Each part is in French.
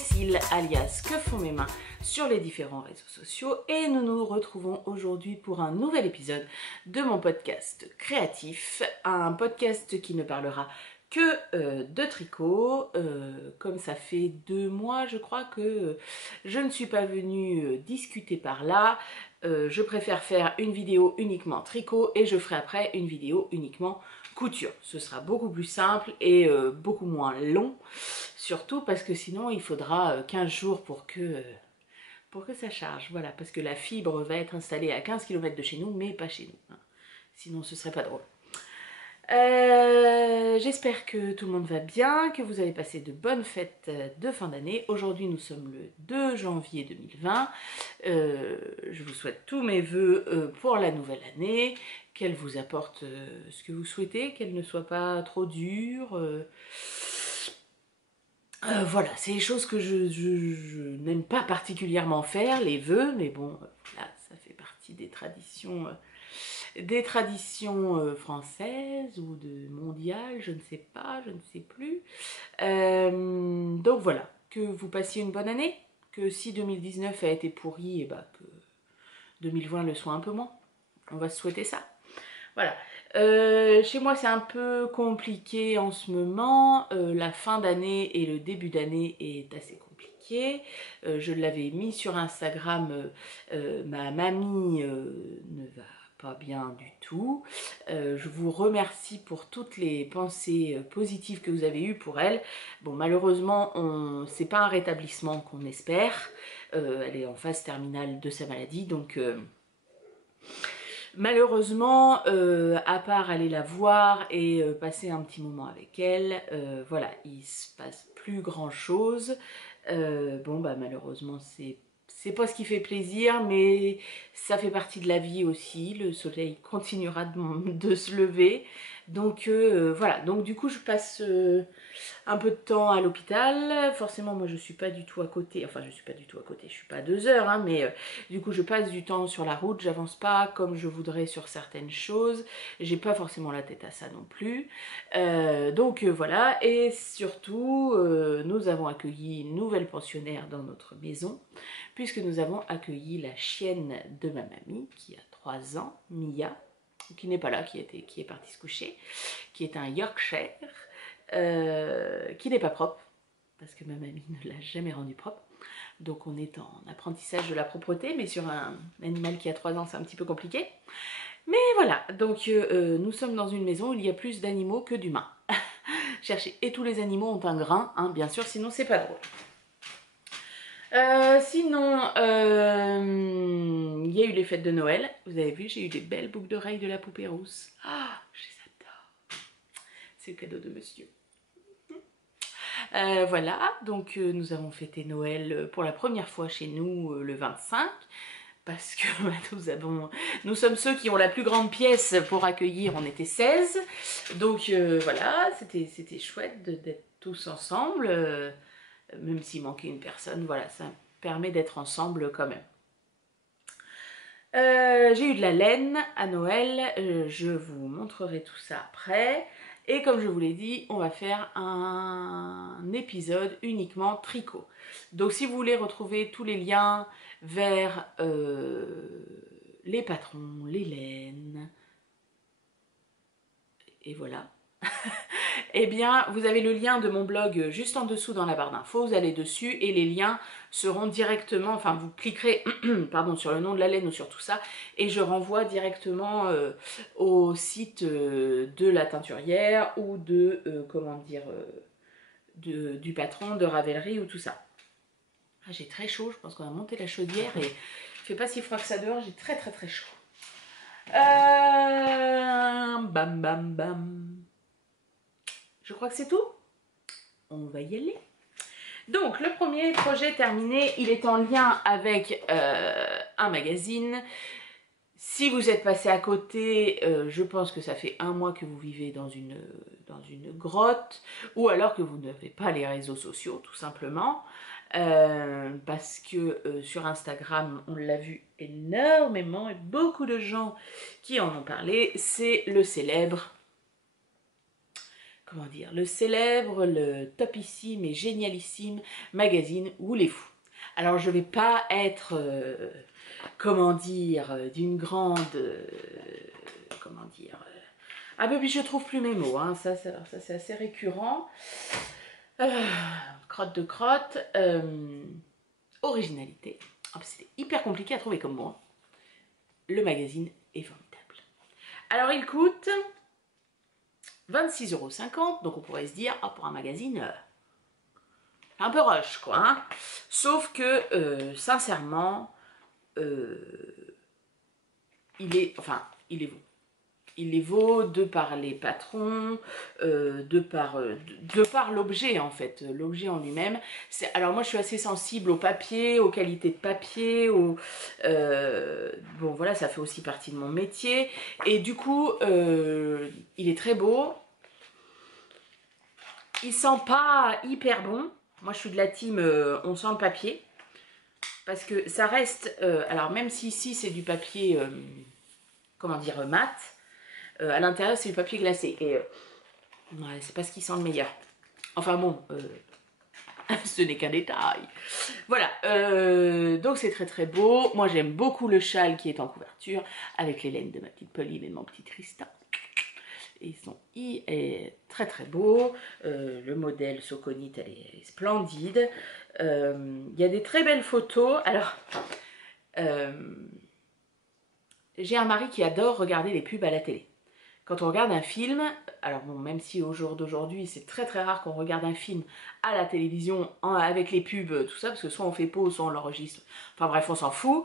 Cécile, alias Que font mes mains sur les différents réseaux sociaux, et nous nous retrouvons aujourd'hui pour un nouvel épisode de mon podcast créatif, un podcast qui ne parlera que de tricot. Comme ça fait 2 mois je crois que je ne suis pas venue discuter par là, je préfère faire une vidéo uniquement tricot et je ferai après une vidéo uniquement couture. Ce sera beaucoup plus simple et beaucoup moins long, surtout parce que sinon il faudra 15 jours pour que ça charge. Voilà, parce que la fibre va être installée à 15 km de chez nous, mais pas chez nous, hein. Sinon ce serait pas drôle. J'espère que tout le monde va bien, que vous avez passé de bonnes fêtes de fin d'année. Aujourd'hui nous sommes le 2 janvier 2020. Je vous souhaite tous mes vœux pour la nouvelle année, qu'elle vous apporte ce que vous souhaitez, qu'elle ne soit pas trop dure. Voilà, c'est les choses que je n'aime pas particulièrement faire, les vœux, mais bon, voilà, ça fait partie des traditions françaises ou mondiales, je ne sais pas, je ne sais plus. Donc voilà, que vous passiez une bonne année, que si 2019 a été pourri, et bah que 2020 le soit un peu moins. On va se souhaiter ça. Voilà. Chez moi c'est un peu compliqué en ce moment, la fin d'année et le début d'année est assez compliqué. Je l'avais mis sur Instagram, ma mamie ne va pas bien du tout. Je vous remercie pour toutes les pensées positives que vous avez eues pour elle. Bon, malheureusement c'est pas un rétablissement qu'on espère, elle est en phase terminale de sa maladie, donc malheureusement, à part aller la voir et passer un petit moment avec elle, voilà, il se passe plus grand chose. Bon bah malheureusement c'est pas ce qui fait plaisir, mais ça fait partie de la vie aussi. Le soleil continuera de se lever, donc voilà. Donc du coup je passe un peu de temps à l'hôpital. Forcément moi je suis pas du tout à côté, enfin je suis pas du tout à côté, je suis pas à 2 heures, hein, mais du coup je passe du temps sur la route, j'avance pas comme je voudrais sur certaines choses, j'ai pas forcément la tête à ça non plus. Donc voilà, et surtout nous avons accueilli une nouvelle pensionnaire dans notre maison, puisque nous avons accueilli la chienne de ma mamie qui a 3 ans, Mia, qui n'est pas là, qui est partie se coucher, qui est un Yorkshire, qui n'est pas propre, parce que ma mamie ne l'a jamais rendu propre. Donc on est en apprentissage de la propreté, mais sur un animal qui a 3 ans c'est un petit peu compliqué. Mais voilà, donc nous sommes dans une maison où il y a plus d'animaux que d'humains. Cherchez, et tous les animaux ont un grain, hein, bien sûr, sinon c'est pas drôle. Sinon, il y a eu les fêtes de Noël. Vous avez vu, j'ai eu des belles boucles d'oreilles de la poupée rousse. Ah, je les adore. C'est le cadeau de monsieur. Voilà, donc nous avons fêté Noël pour la première fois chez nous le 25. Parce que nous sommes ceux qui ont la plus grande pièce pour accueillir, on était 16. Donc voilà, c'était chouette d'être tous ensemble. Même s'il manquait une personne, voilà, ça permet d'être ensemble quand même. J'ai eu de la laine à Noël, je vous montrerai tout ça après. Et comme je vous l'ai dit, on va faire un épisode uniquement tricot. Donc si vous voulez retrouver tous les liens vers les patrons, les laines, et voilà. Eh bien, vous avez le lien de mon blog juste en dessous dans la barre d'infos, vous allez dessus et les liens seront directement, enfin vous cliquerez pardon, sur le nom de la laine ou sur tout ça et je renvoie directement au site de la teinturière ou de, comment dire, du patron de Ravelry ou tout ça. Ah, j'ai très chaud, je pense qu'on va monter la chaudière et il ne fait pas si froid que ça dehors, j'ai très très très chaud. Bam bam bam. Je crois que c'est tout. On va y aller. Donc, le premier projet terminé, il est en lien avec un magazine. Si vous êtes passé à côté, je pense que ça fait 1 mois que vous vivez dans une grotte, ou alors que vous n'avez pas les réseaux sociaux, tout simplement. Parce que sur Instagram, on l'a vu énormément, et beaucoup de gens qui en ont parlé, c'est le célèbre... comment dire, le célèbre, le topissime et génialissime magazine Voulez-vous. Alors je vais pas être, comment dire, d'une grande, comment dire, ah ben puis je trouve plus mes mots, hein. Ça c'est assez récurrent. Crotte de crotte, originalité. Oh, c'est hyper compliqué à trouver comme mot, hein. Le magazine est formidable. Alors il coûte 26,50 €, donc on pourrait se dire, ah, pour un magazine, un peu rush quoi, hein. Sauf que, sincèrement, il est beau. Il les vaut de par les patrons, de par l'objet en fait, l'objet en lui-même. Alors moi je suis assez sensible au papier, aux qualités de papier, bon voilà, ça fait aussi partie de mon métier. Et du coup, il est très beau. Il sent pas hyper bon. Moi je suis de la team on sent le papier. Parce que ça reste, alors même si ici c'est du papier, comment dire, mat, à l'intérieur c'est du papier glacé et ouais, c'est pas ce qui sent le meilleur. Enfin bon, ce n'est qu'un détail. Voilà, donc c'est très très beau. Moi j'aime beaucoup le châle qui est en couverture avec les laines de ma petite Pauline et de mon petit Tristan. Ils sont très très beaux. Le modèle Soconite elle est splendide. Il y a des très belles photos. Alors, j'ai un mari qui adore regarder les pubs à la télé. Quand on regarde un film, alors bon, même si au jour d'aujourd'hui, c'est très très rare qu'on regarde un film à la télévision avec les pubs, tout ça, parce que soit on fait pause, soit on l'enregistre. Enfin bref, on s'en fout.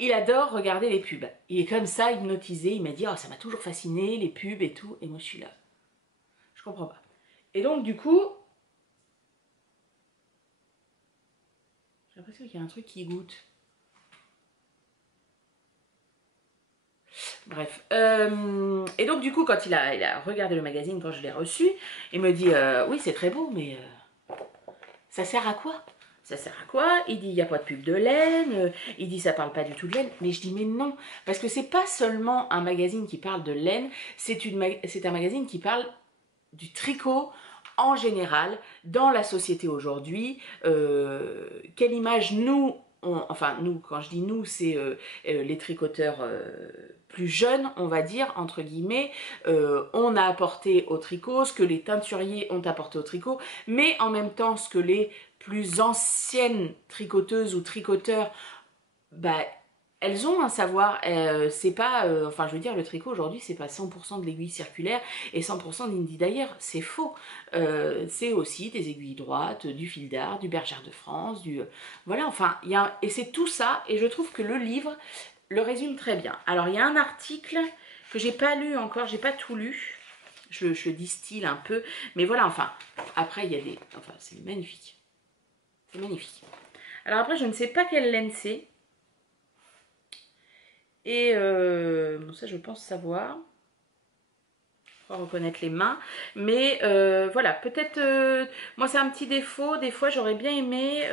Il adore regarder les pubs. Il est comme ça, hypnotisé. Il m'a dit, oh, ça m'a toujours fasciné, les pubs et tout. Et moi, je suis là. Je comprends pas. Et donc, du coup, j'ai l'impression qu'il y a un truc qui goûte. Bref. Et donc, du coup, quand il a regardé le magazine, quand je l'ai reçu, il me dit, oui, c'est très beau, mais ça sert à quoi? Ça sert à quoi? Il dit, il n'y a pas de pub de laine. Il dit, ça parle pas du tout de laine. Mais je dis, mais non. Parce que c'est pas seulement un magazine qui parle de laine, c'est un magazine qui parle du tricot en général dans la société aujourd'hui. Quelle image nous, enfin nous, quand je dis nous, c'est les tricoteurs plus jeunes, on va dire, entre guillemets, on a apporté au tricot, ce que les teinturiers ont apporté au tricot, mais en même temps ce que les plus anciennes tricoteuses ou tricoteurs, bah, elles ont un savoir, c'est pas, enfin je veux dire, le tricot aujourd'hui c'est pas 100% de l'aiguille circulaire et 100% d'Indy d'ailleurs, c'est faux. C'est aussi des aiguilles droites, du fil d'art, du Bergère de France, voilà, enfin, et c'est tout ça, et je trouve que le livre le résume très bien. Alors il y a un article que j'ai pas lu encore, j'ai pas tout lu, je le distille un peu, mais voilà, enfin, après il y a enfin c'est magnifique. C'est magnifique. Alors après, je ne sais pas quelle laine c'est. Et bon, ça, je pense savoir. Je crois reconnaître les mains. Mais voilà, peut-être... moi, c'est un petit défaut. Des fois, j'aurais bien aimé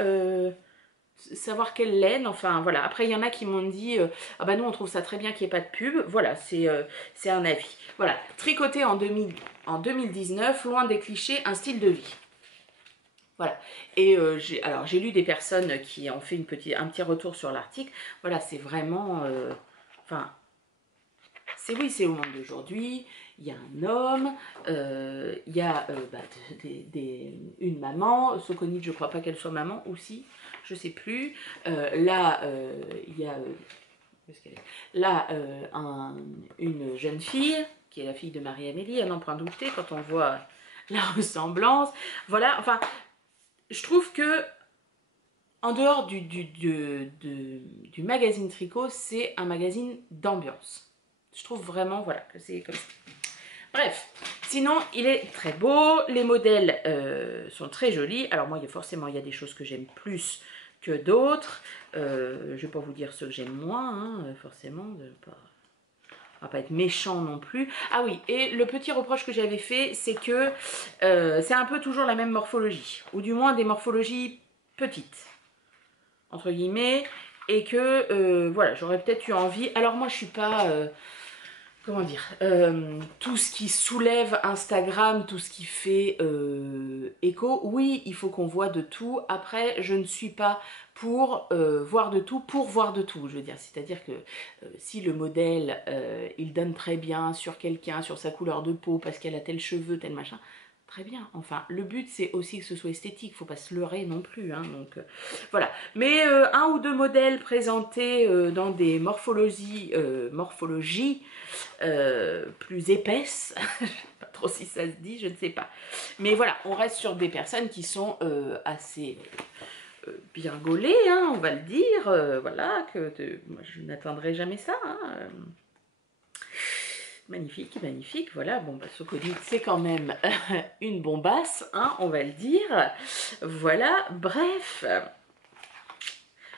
savoir quelle laine. Enfin, voilà. Après, il y en a qui m'ont dit... ah bah nous, on trouve ça très bien qu'il n'y ait pas de pub. Voilà, c'est un avis. Voilà. Tricoté en 2019, loin des clichés, un style de vie. Voilà, et j'ai lu des personnes qui ont fait un petit retour sur l'article. Voilà, c'est vraiment, enfin, c'est au monde d'aujourd'hui. Il y a un homme, il y a bah, une maman. Soconite, je crois pas qu'elle soit maman, ou si, je sais plus. Là, il y a là une jeune fille qui est la fille de Marie-Amélie, à n'en point douter quand on voit la ressemblance. Voilà, enfin. Je trouve que, en dehors du magazine tricot, c'est un magazine d'ambiance. Je trouve vraiment, voilà, que c'est comme ça. Bref, sinon, il est très beau. Les modèles sont très jolis. Alors moi, forcément, il y a des choses que j'aime plus que d'autres. Je ne vais pas vous dire ceux que j'aime moins, hein, forcément, on va pas être méchant non plus. Ah oui, et le petit reproche que j'avais fait, c'est que c'est un peu toujours la même morphologie, ou du moins des morphologies petites, entre guillemets, et que voilà, j'aurais peut-être eu envie. Alors moi, je suis pas comment dire, tout ce qui soulève Instagram, tout ce qui fait écho, oui, il faut qu'on voit de tout. Après, je ne suis pas pour voir de tout, pour voir de tout, je veux dire. C'est-à-dire que si le modèle, il donne très bien sur quelqu'un, sur sa couleur de peau, parce qu'elle a tel cheveu, tel machin, très bien. Enfin, le but, c'est aussi que ce soit esthétique, faut pas se leurrer non plus, hein, donc voilà. Mais un ou deux modèles présentés dans des morphologies plus épaisse, je ne sais pas trop si ça se dit, je ne sais pas. Mais voilà, on reste sur des personnes qui sont assez bien gaulées, hein, on va le dire, voilà, moi je n'atteindrai jamais ça. Hein. Magnifique, magnifique, voilà, bon bah Socodite c'est quand même une bombasse, hein, on va le dire, voilà, bref.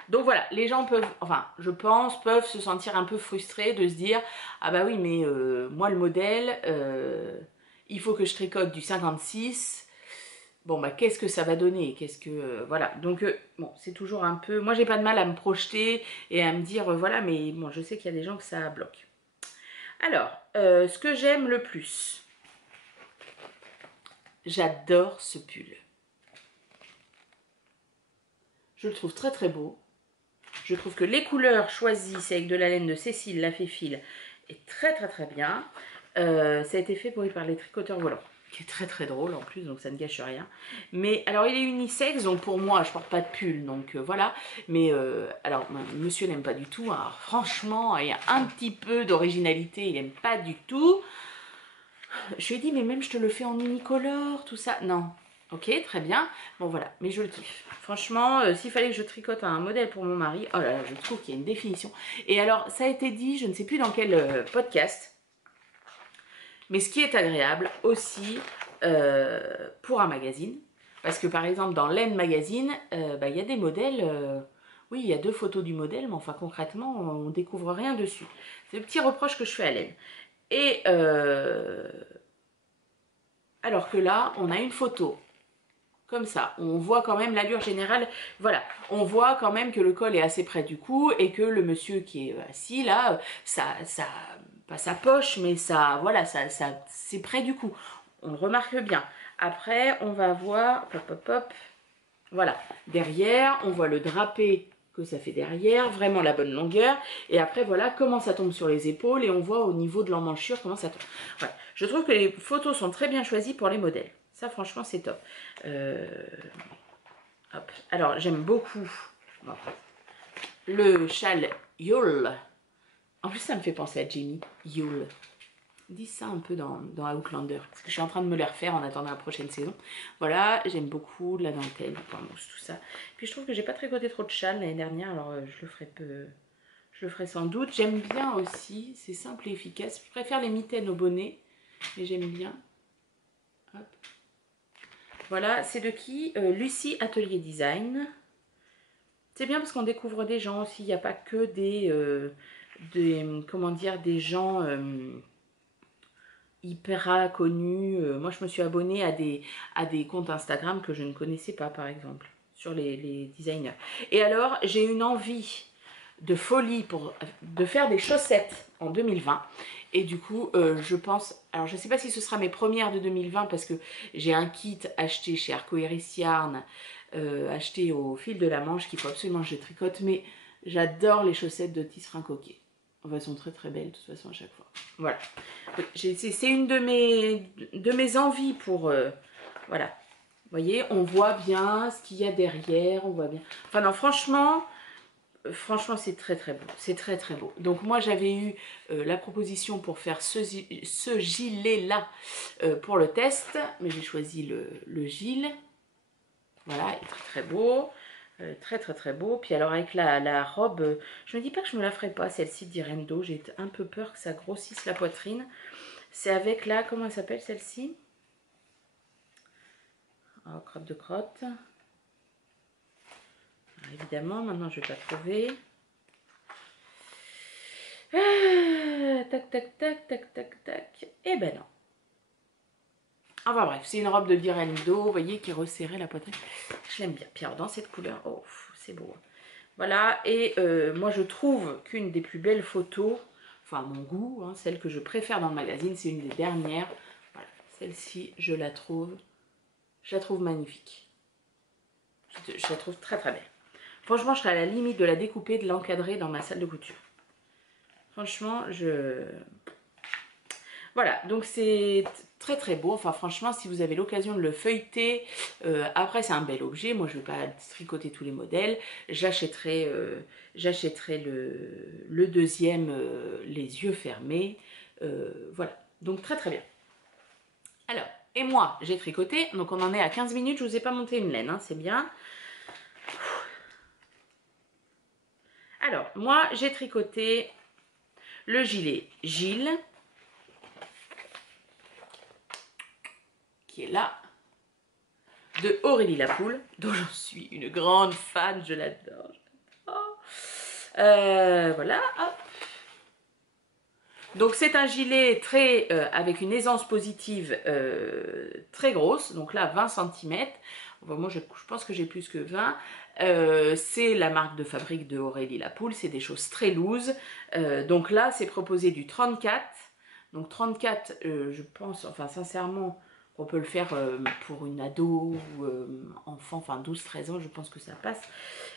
Donc voilà, les gens peuvent, enfin je pense, peuvent se sentir un peu frustrés de se dire « Ah bah oui mais moi le modèle, il faut que je tricote du 56, bon bah qu'est-ce que ça va donner, qu'est-ce que... voilà, donc bon c'est toujours un peu... Moi j'ai pas de mal à me projeter et à me dire voilà mais bon je sais qu'il y a des gens que ça bloque. » Alors, ce que j'aime le plus, j'adore ce pull. Je le trouve très très beau. Je trouve que les couleurs choisies, c'est avec de la laine de Cécile la Féfile, est très très très bien. Ça a été fait par les tricoteurs volants, qui est très très drôle en plus, donc ça ne gâche rien. Mais alors il est unisexe, donc pour moi je porte pas de pull, donc voilà. Mais alors monsieur n'aime pas du tout, hein. Franchement il y a un petit peu d'originalité, il n'aime pas du tout. Je lui ai dit mais même je te le fais en unicolore, tout ça, non. Ok, très bien. Bon voilà, mais je le kiffe. Franchement, s'il fallait que je tricote un modèle pour mon mari, oh là là, je trouve qu'il y a une définition. Et alors, ça a été dit, je ne sais plus dans quel podcast, mais ce qui est agréable aussi pour un magazine, parce que par exemple dans l'N Magazine, il y a des modèles, oui il y a 2 photos du modèle, mais enfin concrètement on découvre rien dessus. C'est le petit reproche que je fais à l'N. Et alors que là, on a une photo comme ça, on voit quand même l'allure générale, voilà, on voit quand même que le col est assez près du cou et que le monsieur qui est assis là, pas sa poche, mais ça, voilà, c'est près du cou, on le remarque bien. Après, on va voir, hop, hop, hop, voilà, derrière, on voit le drapé que ça fait derrière, vraiment la bonne longueur, et après, voilà, comment ça tombe sur les épaules, et on voit au niveau de l'emmanchure comment ça tombe. Voilà. Je trouve que les photos sont très bien choisies pour les modèles. Ça, franchement, c'est top. Hop. Alors, j'aime beaucoup le châle Yule. En plus, ça me fait penser à Jamie. Yule. Ils disent ça un peu dans Outlander. Parce que je suis en train de me les refaire en attendant la prochaine saison. Voilà, j'aime beaucoup la dentelle, la mousse, tout ça. Puis je trouve que j'ai pas tricoté trop de châle l'année dernière, alors je le ferai peu. Je le ferai sans doute. J'aime bien aussi, c'est simple et efficace. Je préfère les mitaines au bonnet, mais j'aime bien. Hop. Voilà, c'est de qui Lucie Atelier Design. C'est bien parce qu'on découvre des gens aussi. Il n'y a pas que comment dire, des gens hyper connus. Moi, je me suis abonnée à des comptes Instagram que je ne connaissais pas, par exemple, sur les designers. Et alors, j'ai une envie de folie de faire des chaussettes en 2020. Et du coup, je pense... Alors, je ne sais pas si ce sera mes premières de 2020 parce que j'ai un kit acheté chez Arcoiris Yarn, acheté au fil de la manche qu'il faut absolument que je tricote. Mais j'adore les chaussettes de tisserand coquet. Enfin, elles sont très très belles de toute façon à chaque fois. Voilà. C'est une de mes envies pour... voilà. Vous voyez, on voit bien ce qu'il y a derrière. On voit bien... Enfin non, franchement... Franchement, c'est très très beau. C'est très très beau. Donc moi, j'avais eu la proposition pour faire ce gilet-là pour le test. Mais j'ai choisi le gilet. Voilà, il est très très beau. Très très très beau. Puis alors avec la robe, je me dis pas que je me la ferai pas, celle-ci d'Irendo. J'ai un peu peur que ça grossisse la poitrine. C'est avec la, comment elle s'appelle celle-ci? Oh, crotte de crotte. Évidemment, maintenant je vais pas trouver. Tac, tac, tac, tac, tac, tac. Eh ben non. Enfin bref, c'est une robe de Direndo, vous voyez, qui resserrait la poitrine. Je l'aime bien. Puis alors, dans cette couleur, oh, c'est beau. Voilà, et moi je trouve qu'une des plus belles photos, enfin à mon goût, hein, celle que je préfère dans le magazine, c'est une des dernières. Voilà, celle-ci, je la trouve magnifique. Je la trouve très très belle. Franchement, je serais à la limite de la découper, de l'encadrer dans ma salle de couture. Franchement, voilà, donc c'est très très beau. Enfin, franchement, si vous avez l'occasion de le feuilleter, après c'est un bel objet. Moi, je ne vais pas tricoter tous les modèles. J'achèterai le deuxième les yeux fermés. Voilà, donc très très bien. Alors, et moi, j'ai tricoté. Donc, on en est à 15 minutes. Je ne vous ai pas monté une laine, hein, c'est bien. Alors, moi, j'ai tricoté le gilet Gilles, qui est là, de Aurélie Lapoule, dont je suis une grande fan, je l'adore. Voilà, hop. Donc c'est un gilet très avec une aisance positive très grosse, donc là 20 cm. Enfin, moi je pense que j'ai plus que 20. C'est la marque de fabrique de Aurélie Lapoule, c'est des choses très loose. Donc là c'est proposé du 34. Donc 34, je pense, enfin sincèrement, on peut le faire pour une ado ou enfant, enfin 12-13 ans, je pense que ça passe.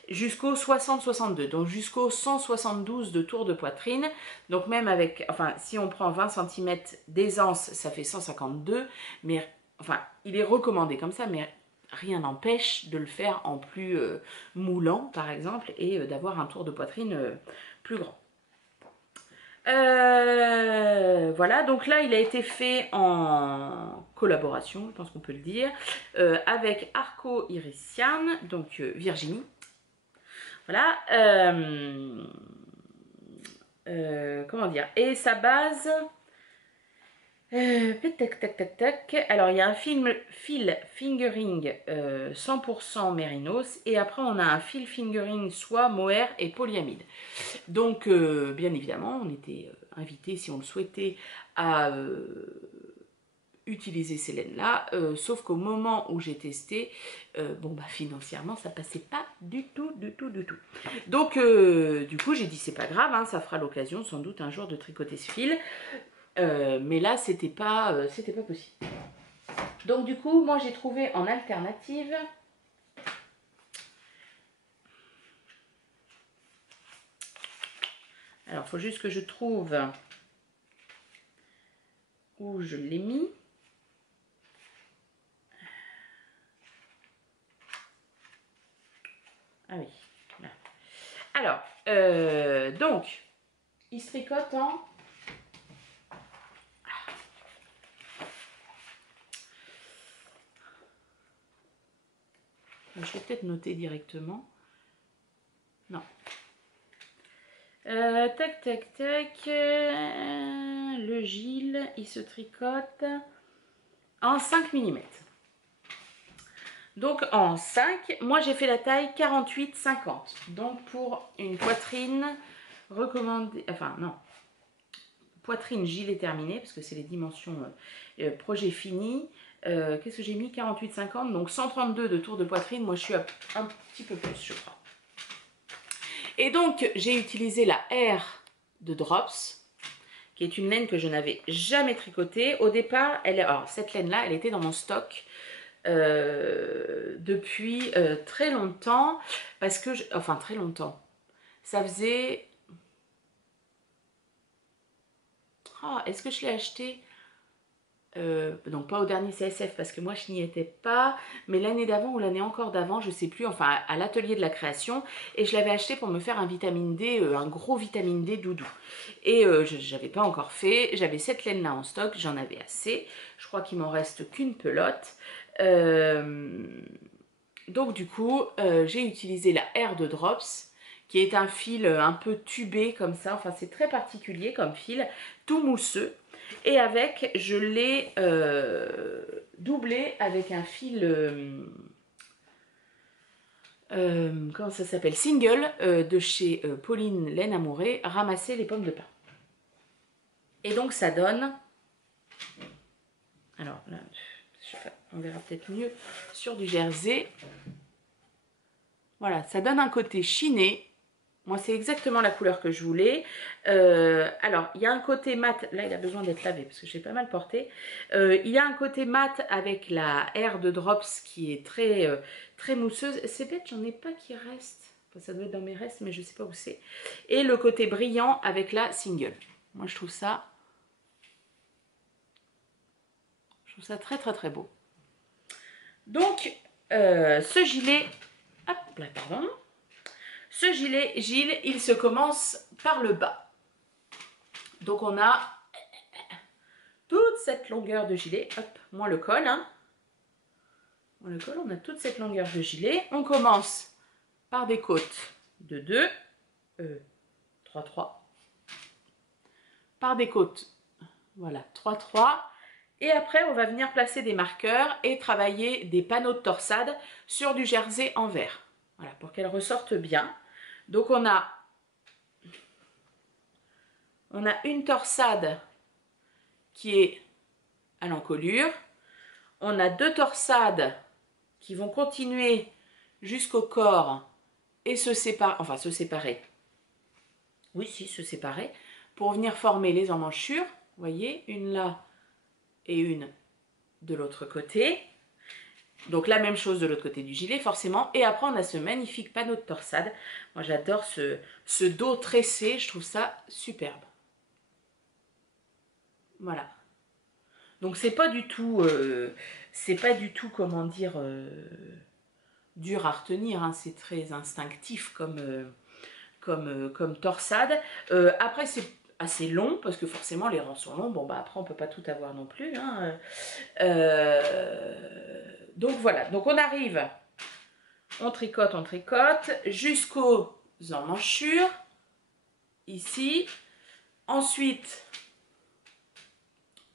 Jusqu'au 60-62, donc jusqu'au 172 de tour de poitrine. Donc même avec, enfin si on prend 20 cm d'aisance, ça fait 152. Mais enfin, il est recommandé comme ça, mais rien n'empêche de le faire en plus moulant par exemple et d'avoir un tour de poitrine plus grand. Voilà, donc là il a été fait en collaboration, je pense qu'on peut le dire, avec Arco Irisian, donc Virginie. Voilà, comment dire, et sa base, tac tac tac tac, alors il y a un fil fingering 100% mérinos, et après on a un fil fingering soie, mohair et polyamide. Donc bien évidemment on était invité si on le souhaitait à utiliser ces laines là, sauf qu'au moment où j'ai testé, bon bah financièrement ça passait pas du tout. Donc du coup j'ai dit c'est pas grave, hein, ça fera l'occasion sans doute un jour de tricoter ce fil, mais là c'était pas possible. Donc du coup moi j'ai trouvé en alternative alors il faut juste que je trouve où je l'ai mis. Ah oui, là. Alors, donc, il se tricote en... Je vais peut-être noter directement. Non. Tac, tac, tac. Le Gilles, il se tricote en 5 mm. Donc en 5, moi j'ai fait la taille 48-50. Donc pour une poitrine recommandée, enfin non, poitrine gilet terminé, parce que c'est les dimensions projet fini. Qu'est-ce que j'ai mis? 48-50, donc 132 de tour de poitrine. Moi je suis à un petit peu plus, je crois. Et donc j'ai utilisé la R de Drops, qui est une laine que je n'avais jamais tricotée. Au départ, alors cette laine-là, elle était dans mon stock depuis très longtemps, parce que, enfin très longtemps, ça faisait... Oh, est-ce que je l'ai acheté donc pas au dernier CSF parce que moi je n'y étais pas, mais l'année d'avant ou l'année encore d'avant, je sais plus, enfin à l'atelier de la création, et je l'avais acheté pour me faire un vitamine D, un gros vitamine D doudou, et je n'avais pas encore fait. J'avais cette laine là en stock, j'en avais assez, je crois qu'il m'en reste qu'une pelote, donc du coup j'ai utilisé la R de Drops, qui est un fil un peu tubé comme ça, enfin c'est très particulier comme fil, tout mousseux. Et avec, je l'ai doublé avec un fil, comment ça s'appelle, single, de chez Pauline Laine Amourée, ramasser les pommes de pin. Et donc ça donne, alors là, je sais pas, on verra peut-être mieux sur du jersey. Voilà, ça donne un côté chiné. Moi, c'est exactement la couleur que je voulais. Alors, il y a un côté mat. Là, il a besoin d'être lavé parce que j'ai pas mal porté. Il y a un côté mat avec la Air de Drops qui est très mousseuse. C'est bête, j'en ai pas qui reste. Enfin, ça doit être dans mes restes, mais je sais pas où c'est. Et le côté brillant avec la Single. Moi, je trouve ça très beau. Donc, ce gilet... Hop là, pardon. Ce gilet, Gilles, il se commence par le bas. Donc on a toute cette longueur de gilet. Hop, moins le col. Hein. Moins le col, on a toute cette longueur de gilet. On commence par des côtes de 2, 3, 3. Par des côtes, voilà, 3, 3. Et après, on va venir placer des marqueurs et travailler des panneaux de torsade sur du jersey en vert. Voilà, pour qu'elles ressortent bien. Donc on a une torsade qui est à l'encolure. On a 2 torsades qui vont continuer jusqu'au corps et se séparer. Oui, si, se séparer. Pour venir former les emmanchures. Vous voyez, une là et une de l'autre côté. Donc la même chose de l'autre côté du gilet forcément. Et après on a ce magnifique panneau de torsade. Moi j'adore ce dos tressé, je trouve ça superbe. Voilà. Donc c'est pas du tout comment dire dur à retenir. Hein. C'est très instinctif comme torsade. Après c'est assez long parce que forcément les rangs sont longs. Bon bah après on peut pas tout avoir non plus. Hein. Donc voilà, donc on arrive, on tricote jusqu'aux emmanchures, ici. Ensuite,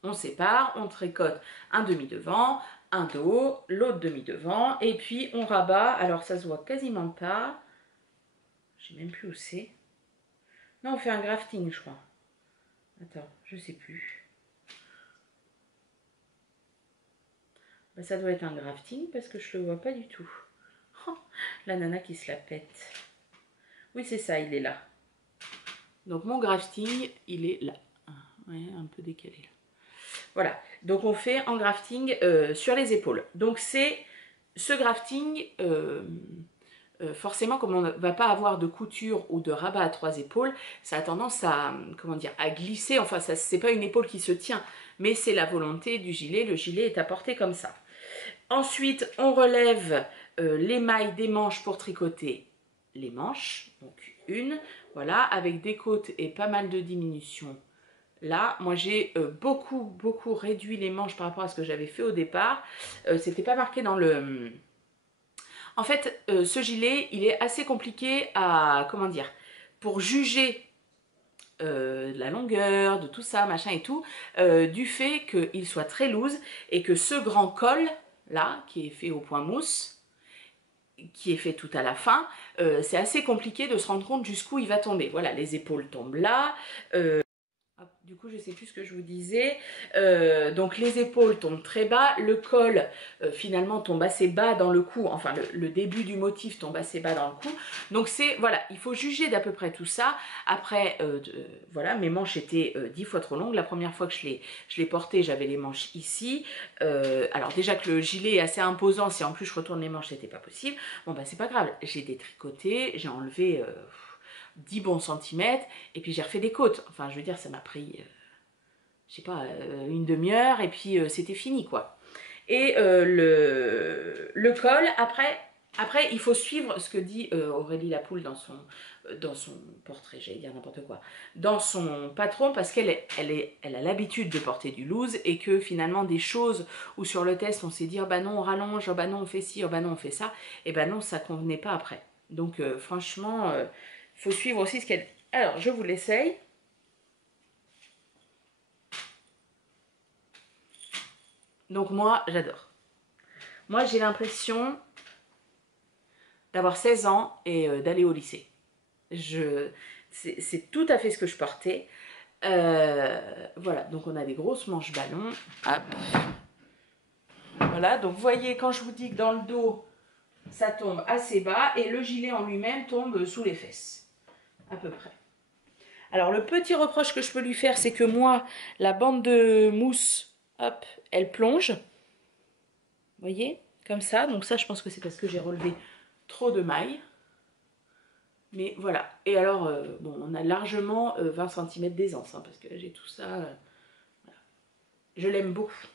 on sépare, on tricote un demi-devant, un dos, l'autre demi-devant, et puis on rabat. Alors ça se voit quasiment pas, je sais même plus où c'est. Non, on fait un grafting, je crois. Attends, je sais plus. Ben, ça doit être un grafting parce que je le vois pas du tout. Oh, la nana qui se la pète. Oui, c'est ça, il est là. Donc mon grafting, il est là. Ouais, un peu décalé là. Voilà, donc on fait en grafting sur les épaules. Donc c'est ce grafting, forcément comme on ne va pas avoir de couture ou de rabat à 3 épaules, ça a tendance à, comment dire, à glisser. Enfin, c'est pas une épaule qui se tient, mais c'est la volonté du gilet. Le gilet est apporté comme ça. Ensuite, on relève les mailles des manches pour tricoter les manches. Donc une, voilà, avec des côtes et pas mal de diminution. Là, moi j'ai beaucoup réduit les manches par rapport à ce que j'avais fait au départ. C'était pas marqué dans le... En fait, ce gilet, il est assez compliqué à, comment dire, pour juger de la longueur, de tout ça, machin et tout, du fait qu'il soit très loose et que ce grand col, là, qui est fait au point mousse, qui est fait tout à la fin, c'est assez compliqué de se rendre compte jusqu'où il va tomber. Voilà, les épaules tombent là, du coup, je ne sais plus ce que je vous disais. Donc, les épaules tombent très bas. Le col, finalement, tombe assez bas dans le cou. Enfin, le début du motif tombe assez bas dans le cou. Donc, voilà, il faut juger d'à peu près tout ça. Après, voilà, mes manches étaient 10 fois trop longues. La première fois que je l'ai porté, j'avais les manches ici. Alors, déjà que le gilet est assez imposant, si en plus je retourne les manches, c'était pas possible. Bon, bah, c'est pas grave. J'ai détricoté, j'ai enlevé... 10 bons centimètres, et puis j'ai refait des côtes. Enfin, je veux dire, ça m'a pris, je sais pas, une demi-heure, et puis c'était fini, quoi. Et le col, après, il faut suivre ce que dit Aurélie Lapoule dans son portrait, j'allais dire n'importe quoi, dans son patron, parce qu'elle a l'habitude de porter du loose, et que finalement, des choses où sur le test, on s'est dit, oh bah non, on rallonge, oh bah non, on fait ci, oh bah non, on fait ça, et bah non, ça convenait pas après. Donc, franchement... il faut suivre aussi ce qu'elle dit. Alors, je vous l'essaye. Donc moi, j'adore. Moi, j'ai l'impression d'avoir 16 ans et d'aller au lycée. C'est tout à fait ce que je portais. Voilà, donc on a des grosses manches ballons. Hop. Voilà, donc vous voyez, quand je vous dis que dans le dos, ça tombe assez bas, et le gilet en lui-même tombe sous les fesses. à peu près. Alors le petit reproche que je peux lui faire, c'est que moi, la bande de mousse, hop, elle plonge. Vous voyez, comme ça. Donc ça, je pense que c'est parce que j'ai relevé trop de mailles. Mais voilà. Et alors, bon, on a largement 20 cm d'aisance, hein, parce que j'ai tout ça. Voilà. Je l'aime beaucoup.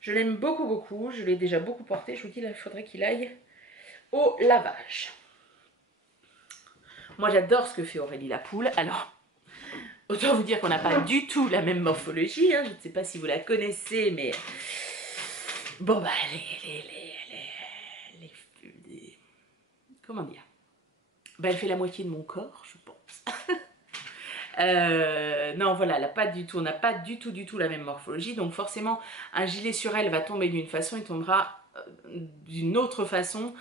Je l'aime beaucoup, beaucoup. Je l'ai déjà beaucoup porté. Je vous dis, là, il faudrait qu'il aille au lavage. Moi, j'adore ce que fait Aurélie la poule. Alors, autant vous dire qu'on n'a pas du tout la même morphologie. Hein. Je ne sais pas si vous la connaissez, mais... Bon, bah, comment dire? Bah, elle fait la moitié de mon corps, je pense. Non, voilà, elle a pas du tout, on n'a pas du tout la même morphologie. Donc forcément, un gilet sur elle va tomber d'une façon, il tombera d'une autre façon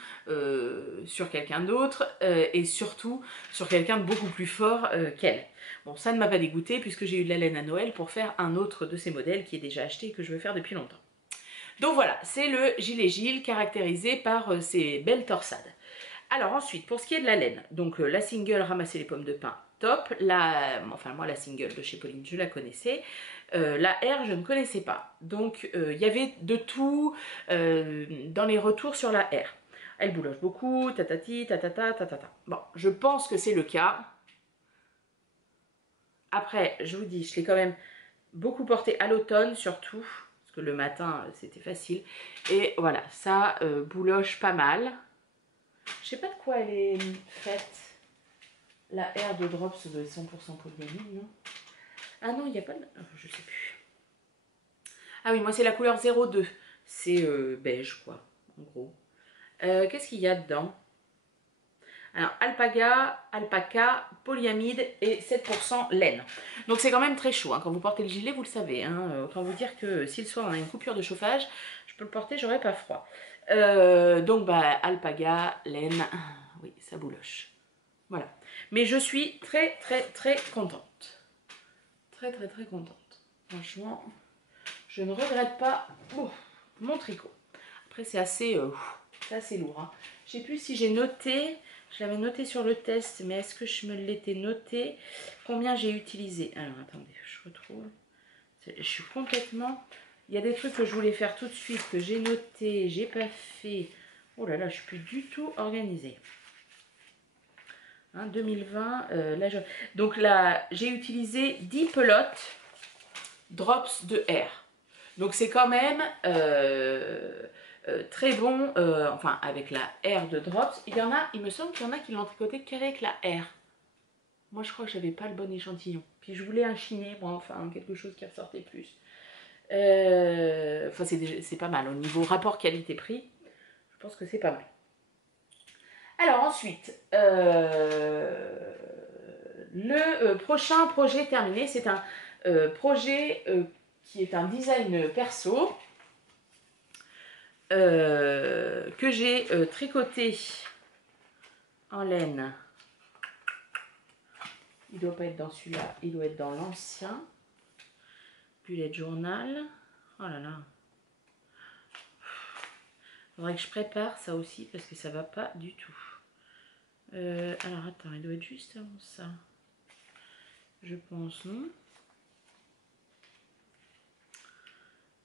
sur quelqu'un d'autre et surtout sur quelqu'un de beaucoup plus fort qu'elle. Bon, ça ne m'a pas dégoûté puisque j'ai eu de la laine à Noël pour faire un autre de ces modèles qui est déjà acheté et que je veux faire depuis longtemps. Donc voilà, c'est le gilet Gilles caractérisé par ces belles torsades. Alors ensuite, pour ce qui est de la laine, donc la single ramasser les pommes de pin, top. Enfin moi la single de chez Pauline, je la connaissais. La R, je ne connaissais pas. Donc il y avait de tout dans les retours sur la R. Elle bouloche beaucoup, tatati, tatata, tatata. Bon, je pense que c'est le cas. Après, je vous dis, je l'ai quand même beaucoup porté à l'automne surtout, parce que le matin c'était facile. Et voilà, ça bouloche pas mal. Je sais pas de quoi elle est faite. La R de Drops de 100% polyamide, non? Ah non, il n'y a pas de... je sais plus. Ah oui, moi c'est la couleur 02. C'est beige, quoi, en gros. Qu'est-ce qu'il y a dedans? Alors, alpaca, polyamide et 7% laine. Donc c'est quand même très chaud. Hein. Quand vous portez le gilet, vous le savez. Hein. Autant vous dire que si le soir on a une coupure de chauffage, je peux le porter, j'aurai pas froid. Donc, bah, alpaga, laine, oui, ça bouloche. Voilà. Mais je suis très contente. Très contente. Franchement, je ne regrette pas mon tricot. Après, c'est assez lourd. Hein. Je sais plus si j'ai noté, je l'avais noté sur le test, mais est-ce que je me l'étais noté combien j'ai utilisé? Alors, attendez, je retrouve. Je suis complètement... Il y a des trucs que je voulais faire tout de suite, que j'ai noté, j'ai pas fait. Oh là là, je suis plus du tout organisée. Hein, 2020, là, donc là, j'ai utilisé 10 pelotes Drops de R. Donc c'est quand même très bon, enfin avec la R de Drops. Il me semble qu'il y en a qui l'ont tricoté qu'avec la R. Moi je crois que j'avais pas le bon échantillon. Puis je voulais un chiné, moi, enfin quelque chose qui ressortait plus. Enfin c'est pas mal, au niveau rapport qualité-prix, je pense que c'est pas mal. Alors ensuite, le prochain projet terminé, c'est un projet qui est un design perso que j'ai tricoté en laine. Il ne doit pas être dans celui-là, il doit être dans l'ancien. Bullet journal. Oh là là. Il faudrait que je prépare ça aussi parce que ça va pas du tout. Alors attends, il doit être juste avant ça. Je pense, non?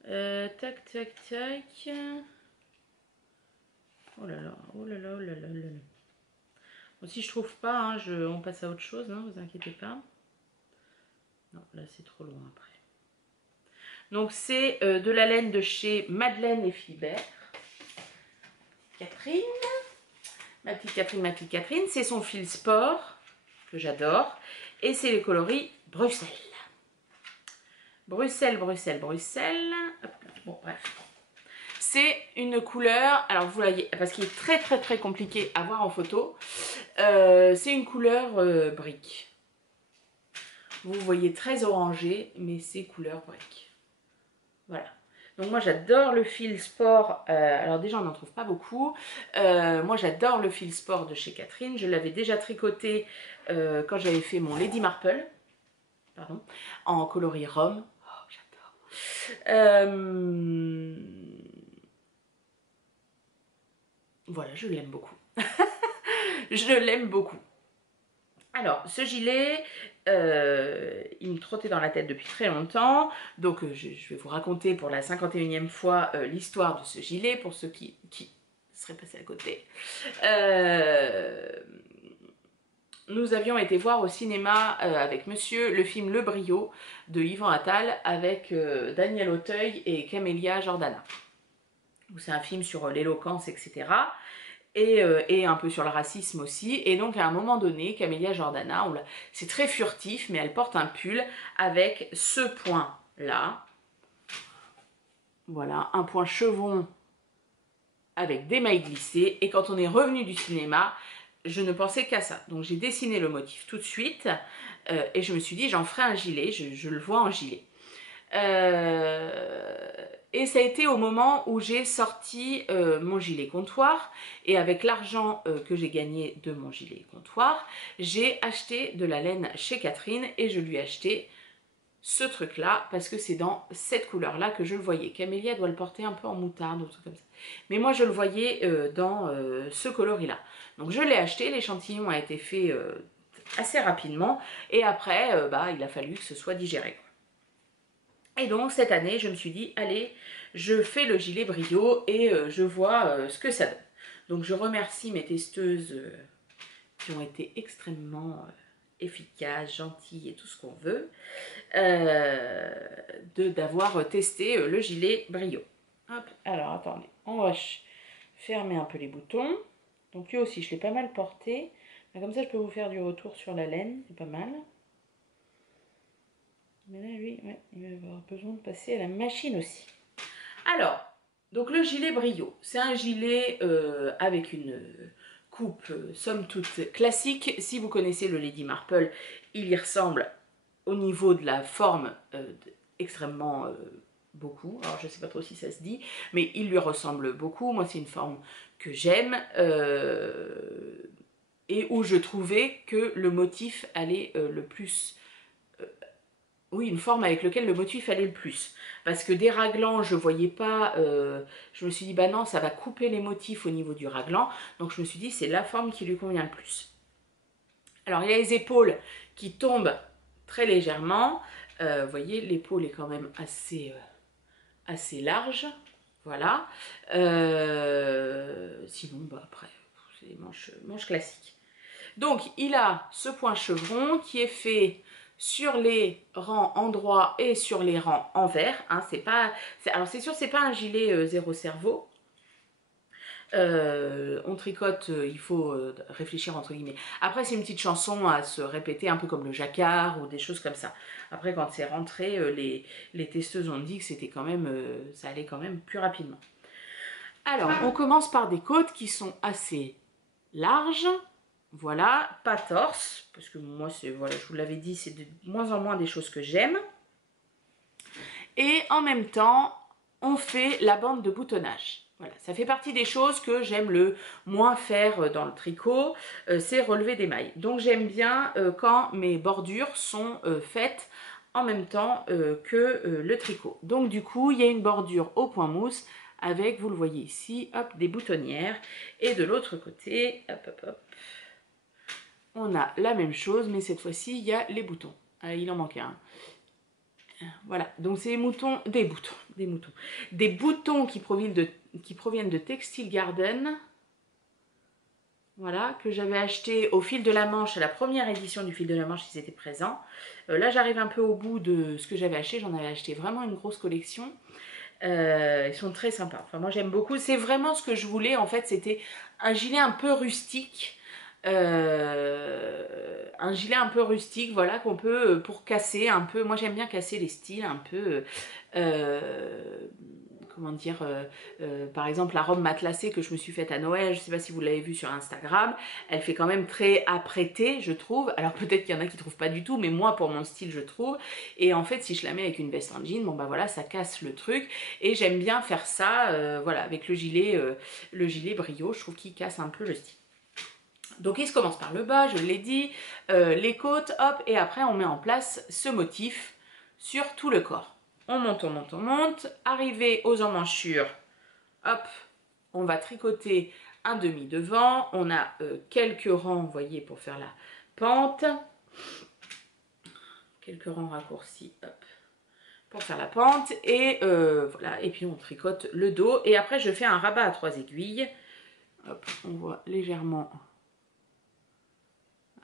Tac. Oh là là, oh là là, oh là là, oh là là. Bon, si je trouve pas, hein, on passe à autre chose, hein, vous inquiétez pas. Non, là c'est trop loin après. Donc c'est de la laine de chez Madeleine et Philibert. Catherine. Ma petite Catherine. C'est son fil sport, que j'adore. Et c'est les coloris Bruxelles. Bruxelles. Hop, bon, bref. C'est une couleur, alors vous voyez, parce qu'il est très compliqué à voir en photo. C'est une couleur brique. Vous voyez très orangé, mais c'est couleur brique. Voilà. Donc moi j'adore le fil sport, alors déjà on n'en trouve pas beaucoup. Moi j'adore le fil sport de chez Catherine. Je l'avais déjà tricoté quand j'avais fait mon Lady Marple, pardon, en coloris rhum. Oh, j'adore. Voilà, je l'aime beaucoup. Je l'aime beaucoup. Alors, ce gilet, il me trottait dans la tête depuis très longtemps, donc je vais vous raconter pour la 51e fois l'histoire de ce gilet, pour ceux qui seraient passés à côté. Nous avions été voir au cinéma avec monsieur le film Le Brio de Yvan Attal avec Daniel Auteuil et Camélia Jordana. C'est un film sur l'éloquence, etc. Et un peu sur le racisme aussi. Et donc à un moment donné, Camélia Jordana, c'est très furtif, mais elle porte un pull avec ce point-là. Voilà, un point chevron avec des mailles glissées. Et quand on est revenu du cinéma, je ne pensais qu'à ça. Donc j'ai dessiné le motif tout de suite et je me suis dit j'en ferai un gilet, je le vois en gilet. Et ça a été au moment où j'ai sorti mon gilet comptoir et avec l'argent que j'ai gagné de mon gilet comptoir, j'ai acheté de la laine chez Catherine et je lui ai acheté ce truc là parce que c'est dans cette couleur là que je le voyais. Camélia doit le porter un peu en moutarde ou truc comme ça. Mais moi je le voyais dans ce coloris là. Donc je l'ai acheté, l'échantillon a été fait assez rapidement et après il a fallu que ce soit digéré. Et donc cette année, je me suis dit, allez, je fais le gilet Brio et je vois ce que ça donne. Donc je remercie mes testeuses qui ont été extrêmement efficaces, gentilles et tout ce qu'on veut, d'avoir testé le gilet Brio. Hop, alors attendez, on va fermer un peu les boutons. Donc lui aussi, je l'ai pas mal porté. Comme ça, je peux vous faire du retour sur la laine, c'est pas mal. Mais là, lui, ouais, il va avoir besoin de passer à la machine aussi. Alors, donc le gilet Brio, c'est un gilet avec une coupe somme toute classique. Si vous connaissez le Lady Marple, il y ressemble au niveau de la forme extrêmement beaucoup. Alors je ne sais pas trop si ça se dit, mais il lui ressemble beaucoup. Moi, c'est une forme que j'aime et où je trouvais que le motif allait le plus... Oui, une forme avec laquelle le motif allait le plus. Parce que des raglans, je ne voyais pas... je me suis dit, bah non, ça va couper les motifs au niveau du raglan. Donc je me suis dit, c'est la forme qui lui convient le plus. Alors, il y a les épaules qui tombent très légèrement. Vous voyez, l'épaule est quand même assez large. Voilà. Sinon, bah après, c'est manche classique. Donc, il a ce point chevron qui est fait sur les rangs en droit et sur les rangs en vert. Hein, alors, c'est sûr, c'est pas un gilet zéro cerveau. On tricote, il faut réfléchir entre guillemets. Après, c'est une petite chanson à se répéter, un peu comme le jacquard ou des choses comme ça. Après, quand c'est rentré, les testeuses ont dit que c'était quand même, ça allait quand même plus rapidement. Alors, on commence par des côtes qui sont assez larges. Voilà, pas torse, parce que moi, voilà, je vous l'avais dit, c'est de moins en moins des choses que j'aime. Et en même temps, on fait la bande de boutonnage. Voilà, ça fait partie des choses que j'aime le moins faire dans le tricot, c'est relever des mailles. Donc j'aime bien quand mes bordures sont faites en même temps que le tricot. Donc du coup, il y a une bordure au point mousse avec, vous le voyez ici, hop, des boutonnières. Et de l'autre côté, hop, hop, hop, on a la même chose, mais cette fois-ci, il y a les boutons. Ah, il en manquait un. Voilà, donc c'est des boutons qui proviennent de Textile Garden. Voilà, que j'avais acheté au Fil de la Manche, à la première édition du Fil de la Manche, ils étaient présents. Là, j'arrive un peu au bout de ce que j'avais acheté. J'en avais acheté vraiment une grosse collection. Ils sont très sympas. Enfin, moi, j'aime beaucoup. C'est vraiment ce que je voulais. En fait, c'était un gilet un peu rustique. Un gilet un peu rustique, voilà, qu'on peut, pour casser un peu. Moi, j'aime bien casser les styles un peu... comment dire, par exemple la robe matelassée que je me suis faite à Noël, je ne sais pas si vous l'avez vue sur Instagram, elle fait quand même très apprêtée, je trouve. Alors peut-être qu'il y en a qui ne trouvent pas du tout, mais moi pour mon style je trouve. Et en fait si je la mets avec une veste en jean, bon bah voilà, ça casse le truc. Et j'aime bien faire ça, voilà, avec le gilet Brio, je trouve qu'il casse un peu le style. Donc il se commence par le bas, je l'ai dit, les côtes, hop, et après on met en place ce motif sur tout le corps. On monte, on monte, on monte. Arrivé aux emmanchures, hop, on va tricoter un demi devant. On a quelques rangs, vous voyez, pour faire la pente. Quelques rangs raccourcis, hop, pour faire la pente. Et voilà, et puis on tricote le dos. Et après, je fais un rabat à 3 aiguilles. Hop, on voit légèrement.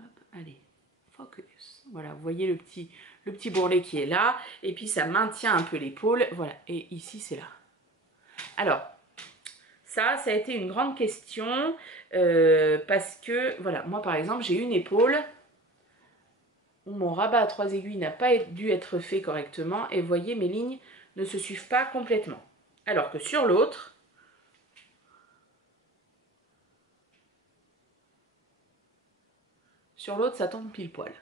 Hop, allez, focus. Voilà, vous voyez le petit bourrelet qui est là. Et puis, ça maintient un peu l'épaule. Voilà, et ici, c'est là. Alors, ça a été une grande question. Parce que, voilà, moi, par exemple, j'ai une épaule où mon rabat à 3 aiguilles n'a pas dû être fait correctement. Et vous voyez, mes lignes ne se suivent pas complètement. Alors que sur l'autre, ça tombe pile poil.